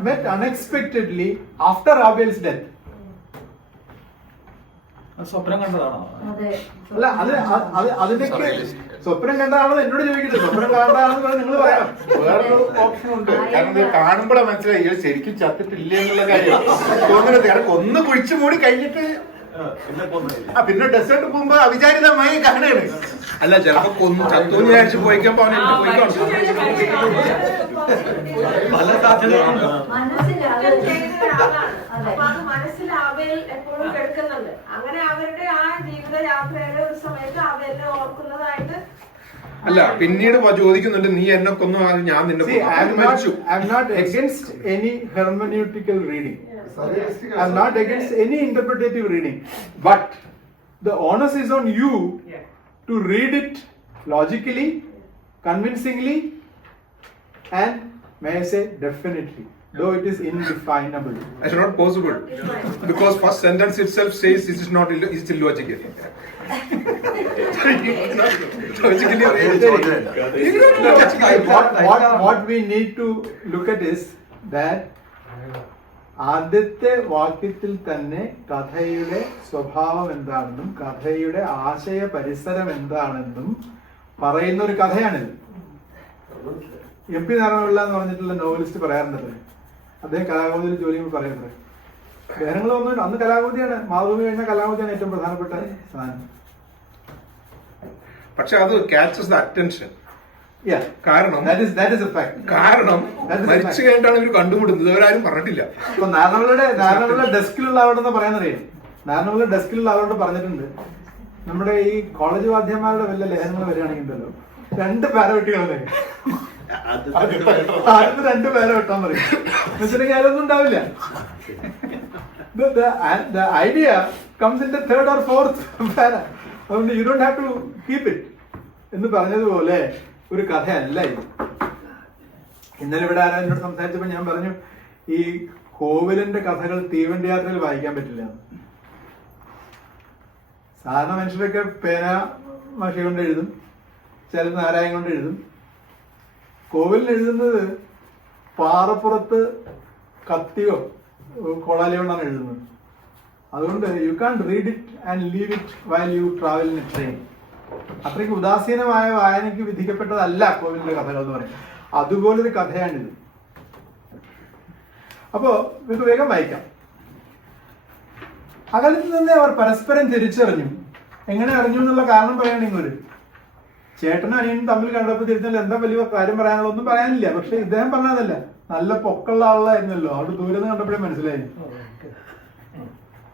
met unexpectedly after Abel's death. സ്വപ്നം കണ്ടതാണോ? അല്ല, അതിനൊക്കെ സ്വപ്നം കണ്ടതാണെന്ന് എന്നോട് ചോദിക്കട്ടെ. സ്വപ്നം കണ്ടതാണെന്ന് നിങ്ങൾ പറയാം. വേറൊരു ഓപ്ഷൻ ഉണ്ട്. കാരണം ഇത് കാണുമ്പോഴാണ് മനസ്സിലായി ഇയാൾ ശരിക്കും ചത്തിട്ടില്ല എന്നുള്ള കാര്യം തോന്നുന്നത്. കാരണം കൊന്ന് കുഴിച്ചു മൂടി കഴിഞ്ഞിട്ട് പിന്നെ ഡെസേർട്ട് പോകുമ്പോ അവിചാരിതമായി കാണുകയാണ്. അല്ല, ചിലപ്പോ കൊന്നു ചത്തു വിചാരിച്ച് പോയിക്കാൻ പോയിക്കാണ്. പല സാധ്യതകളുണ്ട്. അപ്പൊ അത് മനസ്സിൽ ആബേൽ എപ്പോഴും കിടക്കുന്നുണ്ട്. അങ്ങനെ അവരുടെ ആ ജീവിത യാത്രയുടെ ഒരു സമയത്ത് ആബേലിനെ ഓർക്കുന്നതായിട്ട്. അല്ല, പിന്നീട് ചോദിക്കുന്നുണ്ട്, നീ എന്നെ കൊന്നു, ഞാൻ നിന്നെ മരിച്ചു. I'm not against any hermeneutical reading. I'm not against any interpretative reading. But the onus is on you to read it logically, convincingly, and may I say definitely, though it is indefinable. It's not possible because first sentence itself says this is not it's illogical. What we need to look at is that ആദ്യത്തെ വാക്യത്തിൽ തന്നെ കഥയുടെ സ്വഭാവം എന്താണെന്നും കഥയുടെ ആശയ പരിസരം എന്താണെന്നും പറയുന്ന ഒരു കഥയാണിത്. MP നാരായണപിള്ള എന്ന് പറഞ്ഞിട്ടുള്ള നോവലിസ്റ്റ് പറയാറുണ്ടല്ലേ, അദ്ദേഹം കലാകൗമുദിയിൽ ജോലി പറയുന്നത് ഗ്രഹങ്ങളൊന്നും അന്ന് കലാകൗമുദിയാണ്, മാതൃഭൂമി കഴിഞ്ഞ കലാകൗമുദിയാണ് ഏറ്റവും പ്രധാനപ്പെട്ട സാധനം. പക്ഷെ അത് catches the attention. കാരണം മരിച്ചു കഴിഞ്ഞിട്ടാണ് ഇവർ കണ്ടുമുട്ടുന്നത്. ഇവരാരും പറഞ്ഞിട്ടില്ല. ഇപ്പൊ നാരായണപിള്ള ഡെസ്കിലുള്ള ആളോടെന്ന് പറയാനറിയാം. നാരായണപിള്ള ഡെസ്കിലുള്ള ആളോട് പറഞ്ഞിട്ടുണ്ട്, നമ്മുടെ ഈ കോളേജ് വാദ്യന്മാരുടെ വല്ല ലേഖനങ്ങൾ വരികയാണെങ്കിലോ 2 പാരവെട്ടികളെ ആദ്യത്തെ 2 പാര വെട്ടാൻ പറയും. എന്നുവെച്ചിട്ടുണ്ടെങ്കിൽ അതിലൊന്നും ഉണ്ടാവില്ല. The idea comes in the 3rd or 4th para. അതുകൊണ്ട് you don't have to keep it എന്ന് പറഞ്ഞതുപോലെ ഒരു കഥയല്ല ഇത്. ഇന്നലെ ഇവിടെ ആരാ എന്നോട് സംസാരിച്ചപ്പോൾ ഞാൻ പറഞ്ഞു, ഈ കോവിലിന്റെ കഥകൾ തീവണ്ടി യാത്രയിൽ വായിക്കാൻ പറ്റില്ല. സാധാരണ മനുഷ്യരൊക്കെ പേന മഷി കൊണ്ട് എഴുതും, ചില നാരായം കൊണ്ട് എഴുതും. കോവിലിൽ എഴുതുന്നത് പാറപ്പുറത്ത് കത്തിയോ കൊളാലിയോ കൊണ്ടാണ് എഴുതുന്നത്. അതുകൊണ്ട് you can read it and leave it while you travel in a train. അത്രയ്ക്ക് ഉദാസീനമായ വായനയ്ക്ക് വിധിക്കപ്പെട്ടതല്ല കോവിലിന്റെ കഥകൾ എന്ന് പറയും. അതുപോലൊരു കഥയാണിത്. അപ്പോ നിങ്ങൾക്ക് വേഗം വായിക്കാം. അകലത്തിൽ നിന്ന് അവർ പരസ്പരം തിരിച്ചറിഞ്ഞു. എങ്ങനെ അറിഞ്ഞു എന്നുള്ള കാരണം പറയുകയാണെങ്കിൽ ഒരു ചേട്ടനും അനിയനും തമ്മിൽ കണ്ടപ്പോൾ തിരിച്ചാൽ എന്താ വലിയ കാര്യം പറയാനുള്ള ഒന്നും പറയാനില്ല. പക്ഷെ ഇദ്ദേഹം പറഞ്ഞതല്ല, നല്ല പൊക്കമുള്ള ആളായിരുന്നല്ലോ, അവിടെ ദൂരെ നിന്ന് കണ്ടപ്പോഴേ മനസ്സിലായി.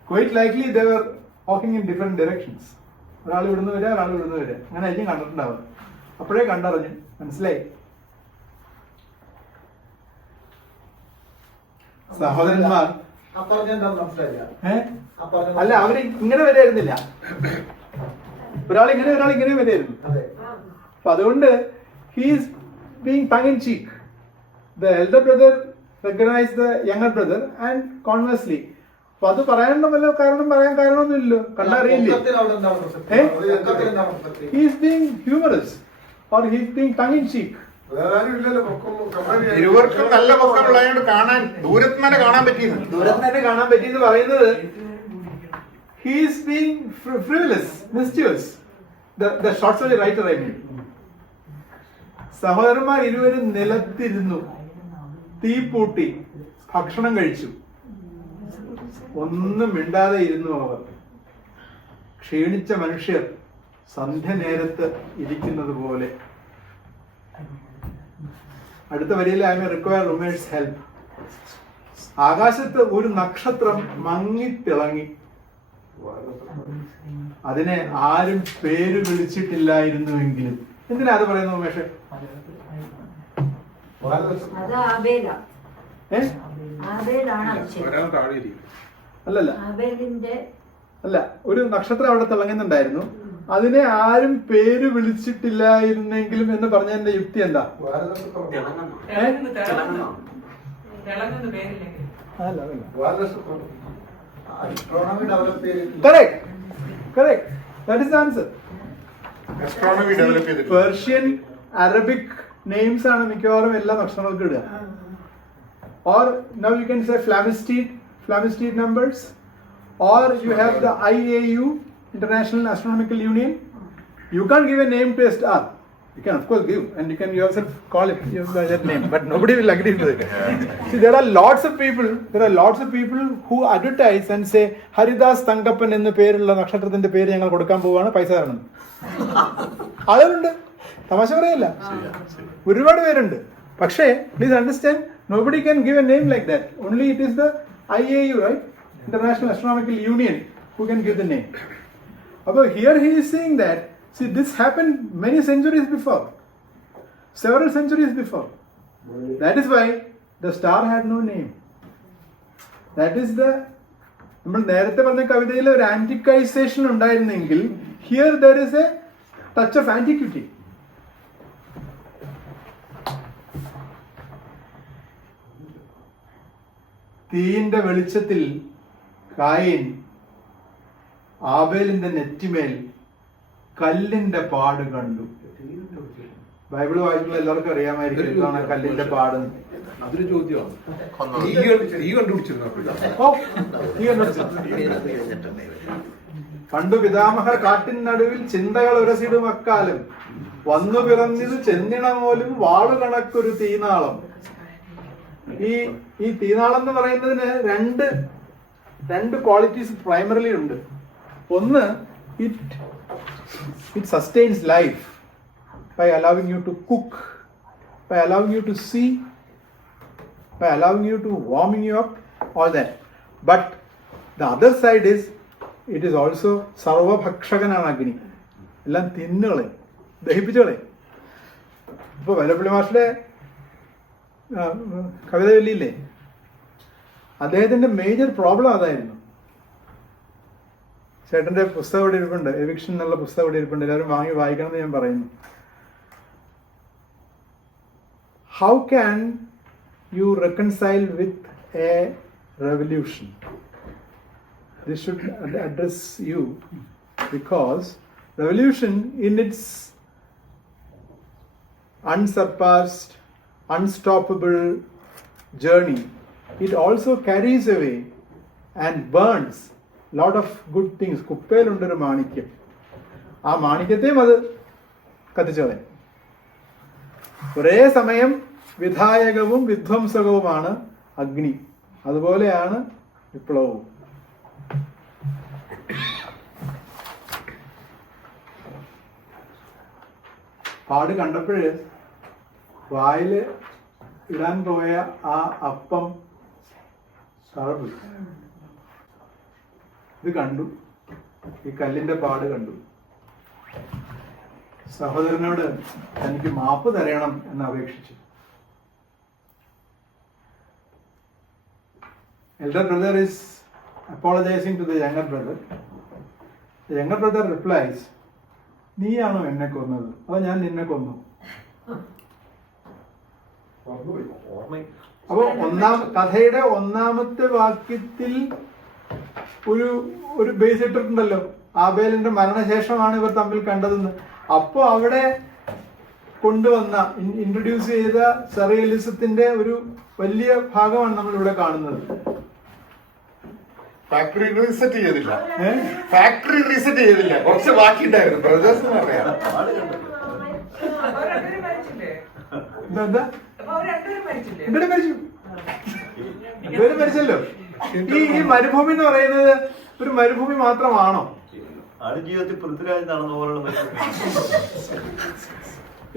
Quite likely they were walking in different directions. ഒരാൾ ഇവിടുന്ന് വരിക, ഒരാൾ ഇവിടുന്ന് വരിക, അങ്ങനെ ആയിരിക്കും കണ്ടിട്ടുണ്ടാവുക. അപ്പോഴേ കണ്ടറിഞ്ഞു, മനസ്സിലായി. സഹോദരന്മാർ അല്ല, അവര് ഇങ്ങനെ വരായിരുന്നില്ല. ഒരാൾ ഇങ്ങനെ വരായിരുന്നു. അപ്പൊ അതുകൊണ്ട് he's being tongue in cheek. The elder brother recognise the younger brother and conversely. അപ്പൊ അത് പറയാനുള്ള വല്ല പറയാൻ കാരണമൊന്നുമില്ലല്ലോ, കണ്ടറിയില്ലേ. He's being humorous or he's being tongue in cheek. ഇരുവർക്കും നല്ല പൊക്കമുള്ളതുകൊണ്ട് കാണാൻ ദൂരത്ത് തന്നെ കാണാൻ പറ്റിയെന്ന് പറയുന്നത് he's being frivolous, mysterious. The short story writer, I mean. സഹോദരന്മാർ ഇരുവരും നിലത്തിരുന്നു, തീ പൂട്ടി, ഭക്ഷണം കഴിച്ചു. ഒന്നും മിണ്ടാതെ ഇരുന്നു അവർ. ക്ഷീണിച്ച മനുഷ്യർ സന്ധ്യ നേരത്ത് ഇരിക്കുന്നത് പോലെ. അടുത്ത വരിയിൽ I may require rumours help. ആകാശത്ത് ഒരു നക്ഷത്രം മങ്ങിത്തിളങ്ങി. അതിനെ ആരും പേര് വിളിച്ചിട്ടില്ലായിരുന്നുവെങ്കിലും. എന്തിനാ അത് പറയുന്നത് ഉമേഷ്? അല്ല, ഒരു നക്ഷത്രം അവിടെ തിളങ്ങുന്നുണ്ടായിരുന്നു. അതിനെ ആരും പേര് വിളിച്ചിട്ടില്ലായിരുന്നെങ്കിലും എന്ന് പറഞ്ഞതിന്റെ യുക്തി എന്താ? Correct. That is the answer. Astronomy develop ചെയ്തിട്ടുണ്ട്. Persian, Arabic names ആണ് മിക്കവാറും എല്ലാ നക്ഷത്രങ്ങൾക്കും ഇടുക. Or now you can say Flamsteed numbers, or you have the IAU, International Astronomical Union. You can't give a name to a star. You can of course give, and you can yourself call it that name, but nobody will agree to it. See, there are lots of people who advertise and say Haridas Tangappan എന്ന പേരുള്ള നക്ഷത്രത്തിന്റെ പേര് ഞങ്ങൾ കൊടുക്കാൻ പോവാണ്, പൈസ തരണം. അതുണ്ട്, തമാശ പറയല്ല, ഒരുപാട് പേരുണ്ട്. പക്ഷേ please understand, nobody can give a name like that. Only it is the IAU, right? International Astronomical Union, who can give the name. But here he is saying that, see, this happened many centuries before, several centuries before. That is why the star had no name. That is the, നമ്മൾ നേരത്തെ പറഞ്ഞ കവിതയിൽ ഒരു ആന്റിക്കൈസേഷൻ ഉണ്ടായിരുന്നെങ്കിൽ here there is a touch of antiquity. തീയിന്റെ വെളിച്ചത്തിൽ കായീൻ ആബേലിന്റെ നെറ്റിമേൽ കല്ലിന്റെ പാട് കണ്ടു. ബൈബിള് വായിക്കുള്ള എല്ലാവർക്കും അറിയാമായിരിക്കും എന്താണ് കല്ലിന്റെ പാട്. അതൊരു ചോദ്യമാണ്. പണ്ടു പിതാമഹർ കാട്ടിൻ നടുവിൽ ചിന്തകൾ ഉരസിടും അക്കാലം, വന്നു പിറന്നിത് ചെന്നിണമോലും വാളു കണക്കൊരു തീനാളം. ഈ തീനാളം എന്ന് പറയുന്നതിന് രണ്ട് ക്വാളിറ്റീസ് പ്രൈമറിലി ഉണ്ട്. ഒന്ന്, it sustains life by allowing you to cook, by allowing you to see, by allowing you to warming you up, all that. But the other side is, it is also sarva bhakshakanana agni. എല്ലാം തിന്നുകളെ, ദഹിപ്പിച്ചുകളെ. ഇപ്പൊ വല്ലപ്പള്ളി മാഷിന്റെ കവിത ചൊല്ലിയില്ലേ, അദ്ദേഹത്തിന്റെ major problem അതായിരുന്നു. ചേട്ടന്റെ പുസ്തകം ഇവിടെ ഇരിപ്പുണ്ട്, eviction എന്നുള്ള പുസ്തകം ഇവിടെ ഇരിപ്പുണ്ട്, എല്ലാവരും വാങ്ങി വായിക്കണം എന്ന് ഞാൻ പറയുന്നു. How can you reconcile with a revolution? This should address you, because revolution in its unsurpassed, unstoppable journey, it also carries away and burns lot of good things. കുപ്പയിലുണ്ടൊരു മാണിക്യം, ആ മാണിക്യത്തെയും അത് കത്തിച്ചോളെ. ഒരേ സമയം വിധായകവും വിധ്വംസകവുമാണ് അഗ്നി, അതുപോലെയാണ് വിപ്ലവവും. പാട് കണ്ടപ്പോഴ് വായില് ഇടാൻ പോയ ആ അപ്പം തറവ് ഇത് കണ്ടു, ഈ കല്ലിന്റെ പാട് കണ്ടു. സഹോദരനോട് തനിക്ക് മാപ്പ് തരണം എന്ന് അപേക്ഷിച്ചു. elder brother is apologizing to the younger brother. The younger brother replies, നീയാണോ എന്നെ കൊന്നത് അതോ ഞാൻ നിന്നെ കൊന്നു? അപ്പൊ കഥയുടെ ഒന്നാമത്തെ വാക്യത്തിൽ ഒരു ബേസ് ഇട്ടിട്ടുണ്ടല്ലോ, ആബേലിന്റെ മരണശേഷമാണ് ഇവർ തമ്മിൽ കണ്ടതെന്ന്. അപ്പൊ അവിടെ കൊണ്ടുവന്ന ഇൻട്രൊഡ്യൂസ് ചെയ്ത സറിയലിസത്തിന്റെ ഒരു വലിയ ഭാഗമാണ് നമ്മൾ ഇവിടെ കാണുന്നത്. ഫാക്ടറി റീസെറ്റ് ചെയ്തില്ല, ഫാക്ടറി റീസെറ്റ് ചെയ്തില്ല, കുറച്ച് ബാക്കി ഉണ്ടായിരുന്നു ബ്രദേഴ്സ് എന്ന് പറയാം. മരിച്ചല്ലോ. ഈ മരുഭൂമി എന്ന് പറയുന്നത് ഒരു മരുഭൂമി മാത്രമാണോ? ജീവിതത്തിൽ പൃഥ്വിരാജ് നടന്ന പോലുള്ള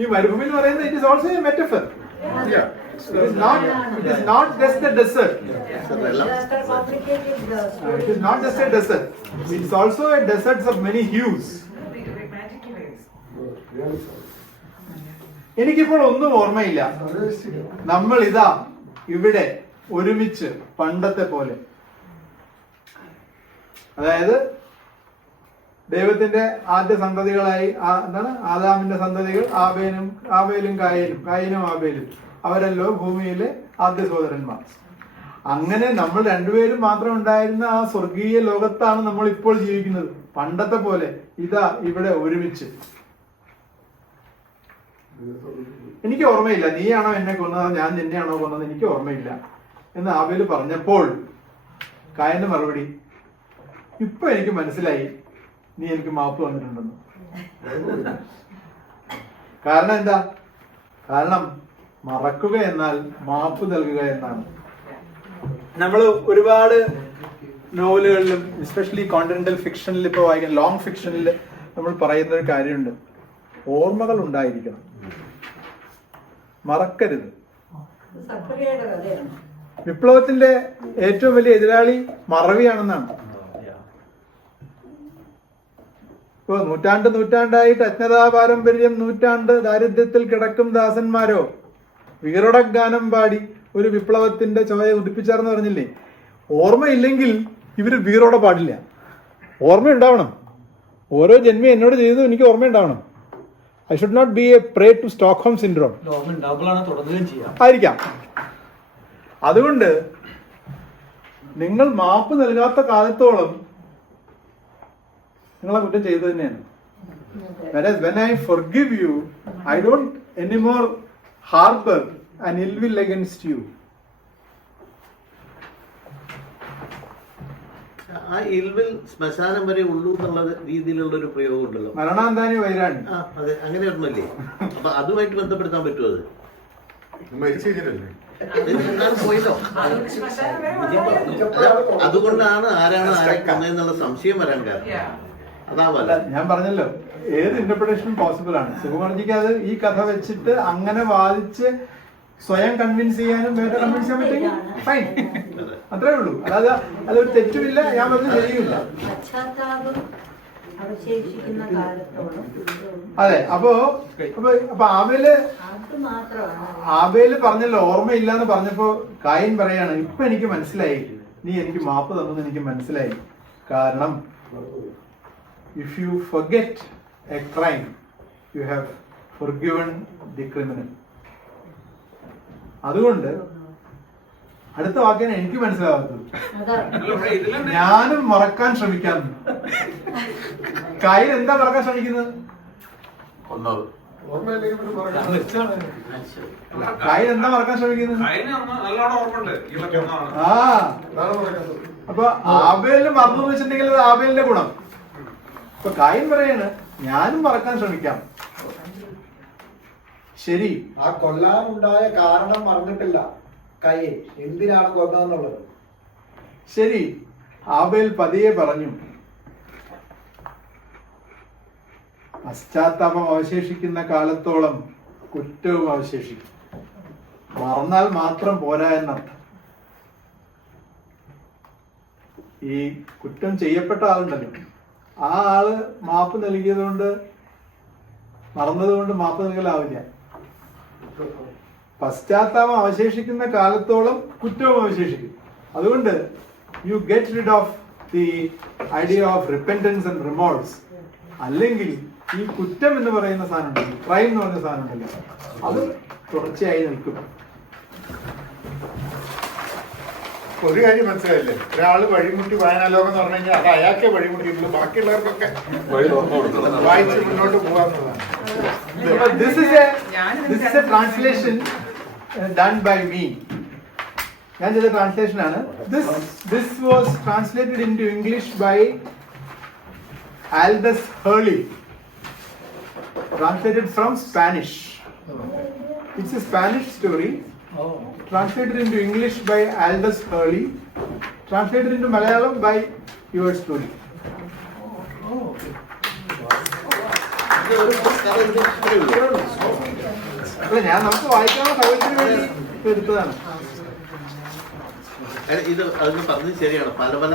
ഈ മരുഭൂമി എന്ന് പറയുന്നത് it is also A metaphor. It is not just a desert. It is not just a desert. It is also a desert of many hues. എനിക്കിപ്പോൾ ഒന്നും ഓർമ്മയില്ല. നമ്മൾ ഇതാ ഇവിടെ ഒരുമിച്ച് പണ്ടത്തെ പോലെ, അതായത് ദൈവത്തിന്റെ ആദ്യ സന്തതികളായി എന്താണ് ആദാമിന്റെ സന്തതികൾ ആബേലും കായനും ആബേലും, അവരല്ലോ ഭൂമിയിലെ ആദ്യ സഹോദരന്മാർ. അങ്ങനെ നമ്മൾ രണ്ടുപേരും മാത്രം ഉണ്ടായിരുന്ന ആ സ്വർഗീയ ലോകത്താണ് നമ്മൾ ഇപ്പോൾ ജീവിക്കുന്നത്. പണ്ടത്തെ പോലെ ഇതാ ഇവിടെ ഒരുമിച്ച്. എനിക്ക് ഓർമ്മയില്ല നീയാണോ എന്നെ കൊന്നത് ഞാൻ നിന്നെയാണോ കൊന്നത്, എനിക്ക് ഓർമ്മയില്ല എന്ന് ആബേല് പറഞ്ഞപ്പോൾ കായന്റെ മറുപടി, ഇപ്പൊ എനിക്ക് മനസ്സിലായി നീ എനിക്ക് മാപ്പ് തന്നിട്ടുണ്ടെന്ന്. കാരണം എന്താ? കാരണം മറക്കുക എന്നാൽ മാപ്പ് നൽകുക എന്നാണ്. നമ്മൾ ഒരുപാട് നോവലുകളിലും എസ്പെഷ്യലി കോണ്ടിനെന്റൽ ഫിക്ഷനിൽ ഇപ്പോൾ വായിക്കുന്ന ലോങ് ഫിക്ഷനിൽ നമ്മൾ പറയുന്ന ഒരു കാര്യമുണ്ട്, ഓർമ്മകൾ ഉണ്ടായിരിക്കണം, മറക്കരുത്. വിപ്ലവത്തിന്റെ ഏറ്റവും വലിയ എതിരാളി മറവിയാണെന്നാണ്. ഇപ്പൊ നൂറ്റാണ്ടായിട്ട് അജ്ഞതാ പാരമ്പര്യം, നൂറ്റാണ്ട് ദാരിദ്ര്യത്തിൽ കിടക്കും ദാസന്മാരോ വീറോടഗാനം പാടി ഒരു വിപ്ലവത്തിന്റെ ചോയ ഉദിപ്പിച്ചാർന്ന് പറഞ്ഞില്ലേ? ഓർമ്മയില്ലെങ്കിൽ ഇവര് വീറോടെ പാടില്ല. ഓർമ്മയുണ്ടാവണം. ഓരോ ജന്മി എന്നോട് ചെയ്തത് എനിക്ക് ഓർമ്മയുണ്ടാവണം. I should not be a prey to Stockholm syndrome ആയിരിക്കാം. അതുകൊണ്ട് നിങ്ങൾ മാപ്പ് നൽകാത്ത കാലത്തോളം നിങ്ങളെ കുറ്റം ചെയ്തു തന്നെയാണ്. Whereas when I forgive you, I don't anymore harbor an ill will against you. ആ ഇൽവിൽ ശ്മശാനം വരെ ഉള്ളൂ എന്നുള്ള രീതിയിലുള്ള ഒരു പ്രയോഗം ഉണ്ടല്ലോ, മരണാന്താനി വൈരാണി. അതെ, അങ്ങനെ ഒന്നുമല്ലേ? അപ്പൊ അതുമായിട്ട് ബന്ധപ്പെടുത്താൻ പറ്റുമോ? അത് പോയല്ലോ. അതുകൊണ്ടാണ് ആരാണ് ആരെ കൊന്നതെന്നുള്ള സംശയം വരാൻ കാരണം. അതാവല്ല, ഞാൻ പറഞ്ഞല്ലോ ഏത് ഇന്റർപ്രിട്ടേഷനും പോസിബിൾ ആണ്. സുകുമാർജിക്ക് അത് ഈ കഥ വെച്ചിട്ട് അങ്ങനെ വാദിച്ച് സ്വയം കൺവിൻസ് ചെയ്യാനും വേറെ കൺവിൻസ് ചെയ്യാൻ പറ്റുമെങ്കിൽ ഫൈൻ, അത്രേ ഉള്ളൂ. അല്ലാതെ അതൊരു തെറ്റുമില്ല, ഞാൻ പറഞ്ഞ് ശരിയുമില്ല. അതെ. അപ്പൊ ആബേല് പറഞ്ഞല്ലോ ഓർമ്മയില്ല എന്ന് പറഞ്ഞപ്പോ കായിൻ പറയാണ്, ഇപ്പൊ എനിക്ക് മനസ്സിലായി നീ എനിക്ക് മാപ്പ് തന്നെന്ന് എനിക്ക് മനസ്സിലായി. കാരണം if you forget a crime, you have forgiven the criminal. അതുകൊണ്ട് അടുത്ത വാക്കിനെ എനിക്ക് മനസ്സിലാവാത്തത്, ഞാനും മറക്കാൻ ശ്രമിക്കാം. കായൻ എന്താ മറക്കാൻ ശ്രമിക്കുന്നത്? കായൻ എന്താ മറക്കാൻ ശ്രമിക്കുന്നത്? അപ്പൊ ആബേലിന് മറന്നു വെച്ചിട്ടുണ്ടെങ്കിൽ അത് ആബേലിന്റെ ഗുണം. ഇപ്പൊ കായൻ പറയാണ് ഞാനും മറക്കാൻ ശ്രമിക്കാം. ശരി, ആ കൊല്ലാനുണ്ടായ കാരണം മറന്നിട്ടില്ല കയ്യൻ, എന്തിനാണ് കൊന്നതെന്നുള്ളത്. ശരി, ആബേൽ പതിയെ പറഞ്ഞു, പശ്ചാത്താപം അവശേഷിക്കുന്ന കാലത്തോളം കുറ്റവും അവശേഷിക്കും. മറന്നാൽ മാത്രം പോരാ എന്നർത്ഥം. ഈ കുറ്റം ചെയ്യപ്പെട്ട ആളുണ്ടല്ലോ, ആ ആള് മാപ്പ് നൽകിയതുകൊണ്ട് മറന്നതുകൊണ്ട് മാപ്പ് നൽകലാവില്ല. പശ്ചാത്താപം അവശേഷിക്കുന്ന കാലത്തോളം കുറ്റവും അവശേഷിക്കും. അതുകൊണ്ട് you get rid of the idea of repentance and remorse. അല്ലെങ്കിൽ ഈ കുറ്റം എന്ന് പറയുന്ന സാധനം ഉണ്ടല്ലോ, ക്രൈം എന്ന് പറയുന്ന സാധനം ഉണ്ടല്ലോ, അത് തുടർച്ചയായി നിൽക്കും. ഒരു കാര്യം മനസ്സിലായില്ലേ, ഒരാള് വഴിമുട്ടി വായനാലോകം എന്ന് പറഞ്ഞു കഴിഞ്ഞാൽ അത് അയാൾക്കേ വഴിമുട്ടിയിട്ടുള്ളൂ, ബാക്കിയുള്ളവർക്കൊക്കെ വഴി തുറന്നു കൊടുക്കണം, വായിച്ച് മുന്നോട്ട് പോകാവുന്നതാണ്. This is a translation done by me. ഞാൻ ചെയ്ത ട്രാൻസ്ലേഷൻ ആണ്. This was translated into English by Aldous Hurley, translated from Spanish. It's a Spanish story, translated into English by Aldous Hurley, translated into Malayalam by yours truly. ഞാൻ നമുക്ക് വായിക്കാനുള്ള സൗകര്യത്തിന് വേണ്ടി എടുത്തതാണ്. ഇത് അതൊന്ന് പറഞ്ഞത് ശരിയാണ്. പല പല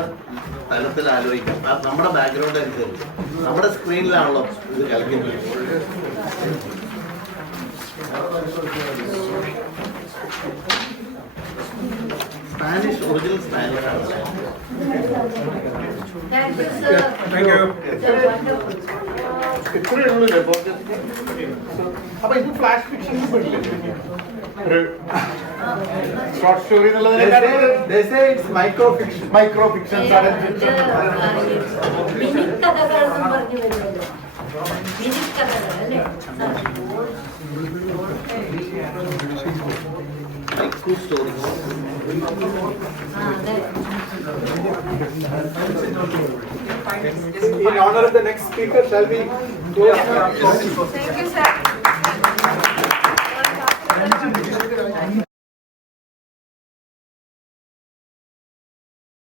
തലത്തിൽ ആലോചിക്കാം. നമ്മുടെ ബാക്ക്ഗ്രൗണ്ട് അനുസരിച്ച് നമ്മുടെ സ്ക്രീനിലാണല്ലോ ഇത് കളിക്കുന്നത്. സ്പാനിഷ്, ഒറിജിനൽ സ്പാനിഷ് ആണ്. Thank you, sir. Thank you. ഇത്രയേ ഉള്ളൂ. അപ്പൊ ഇത് flash fiction short story They say it's micro fiction. Micro fiction, sudden fiction. മിനിക്കഥകൾ എന്ന് പറഞ്ഞു വരുന്നത് മിനിക്കഥകൾ അല്ലേ? Micro stories. In honor of the next speaker, shall we go? Thank you, sir.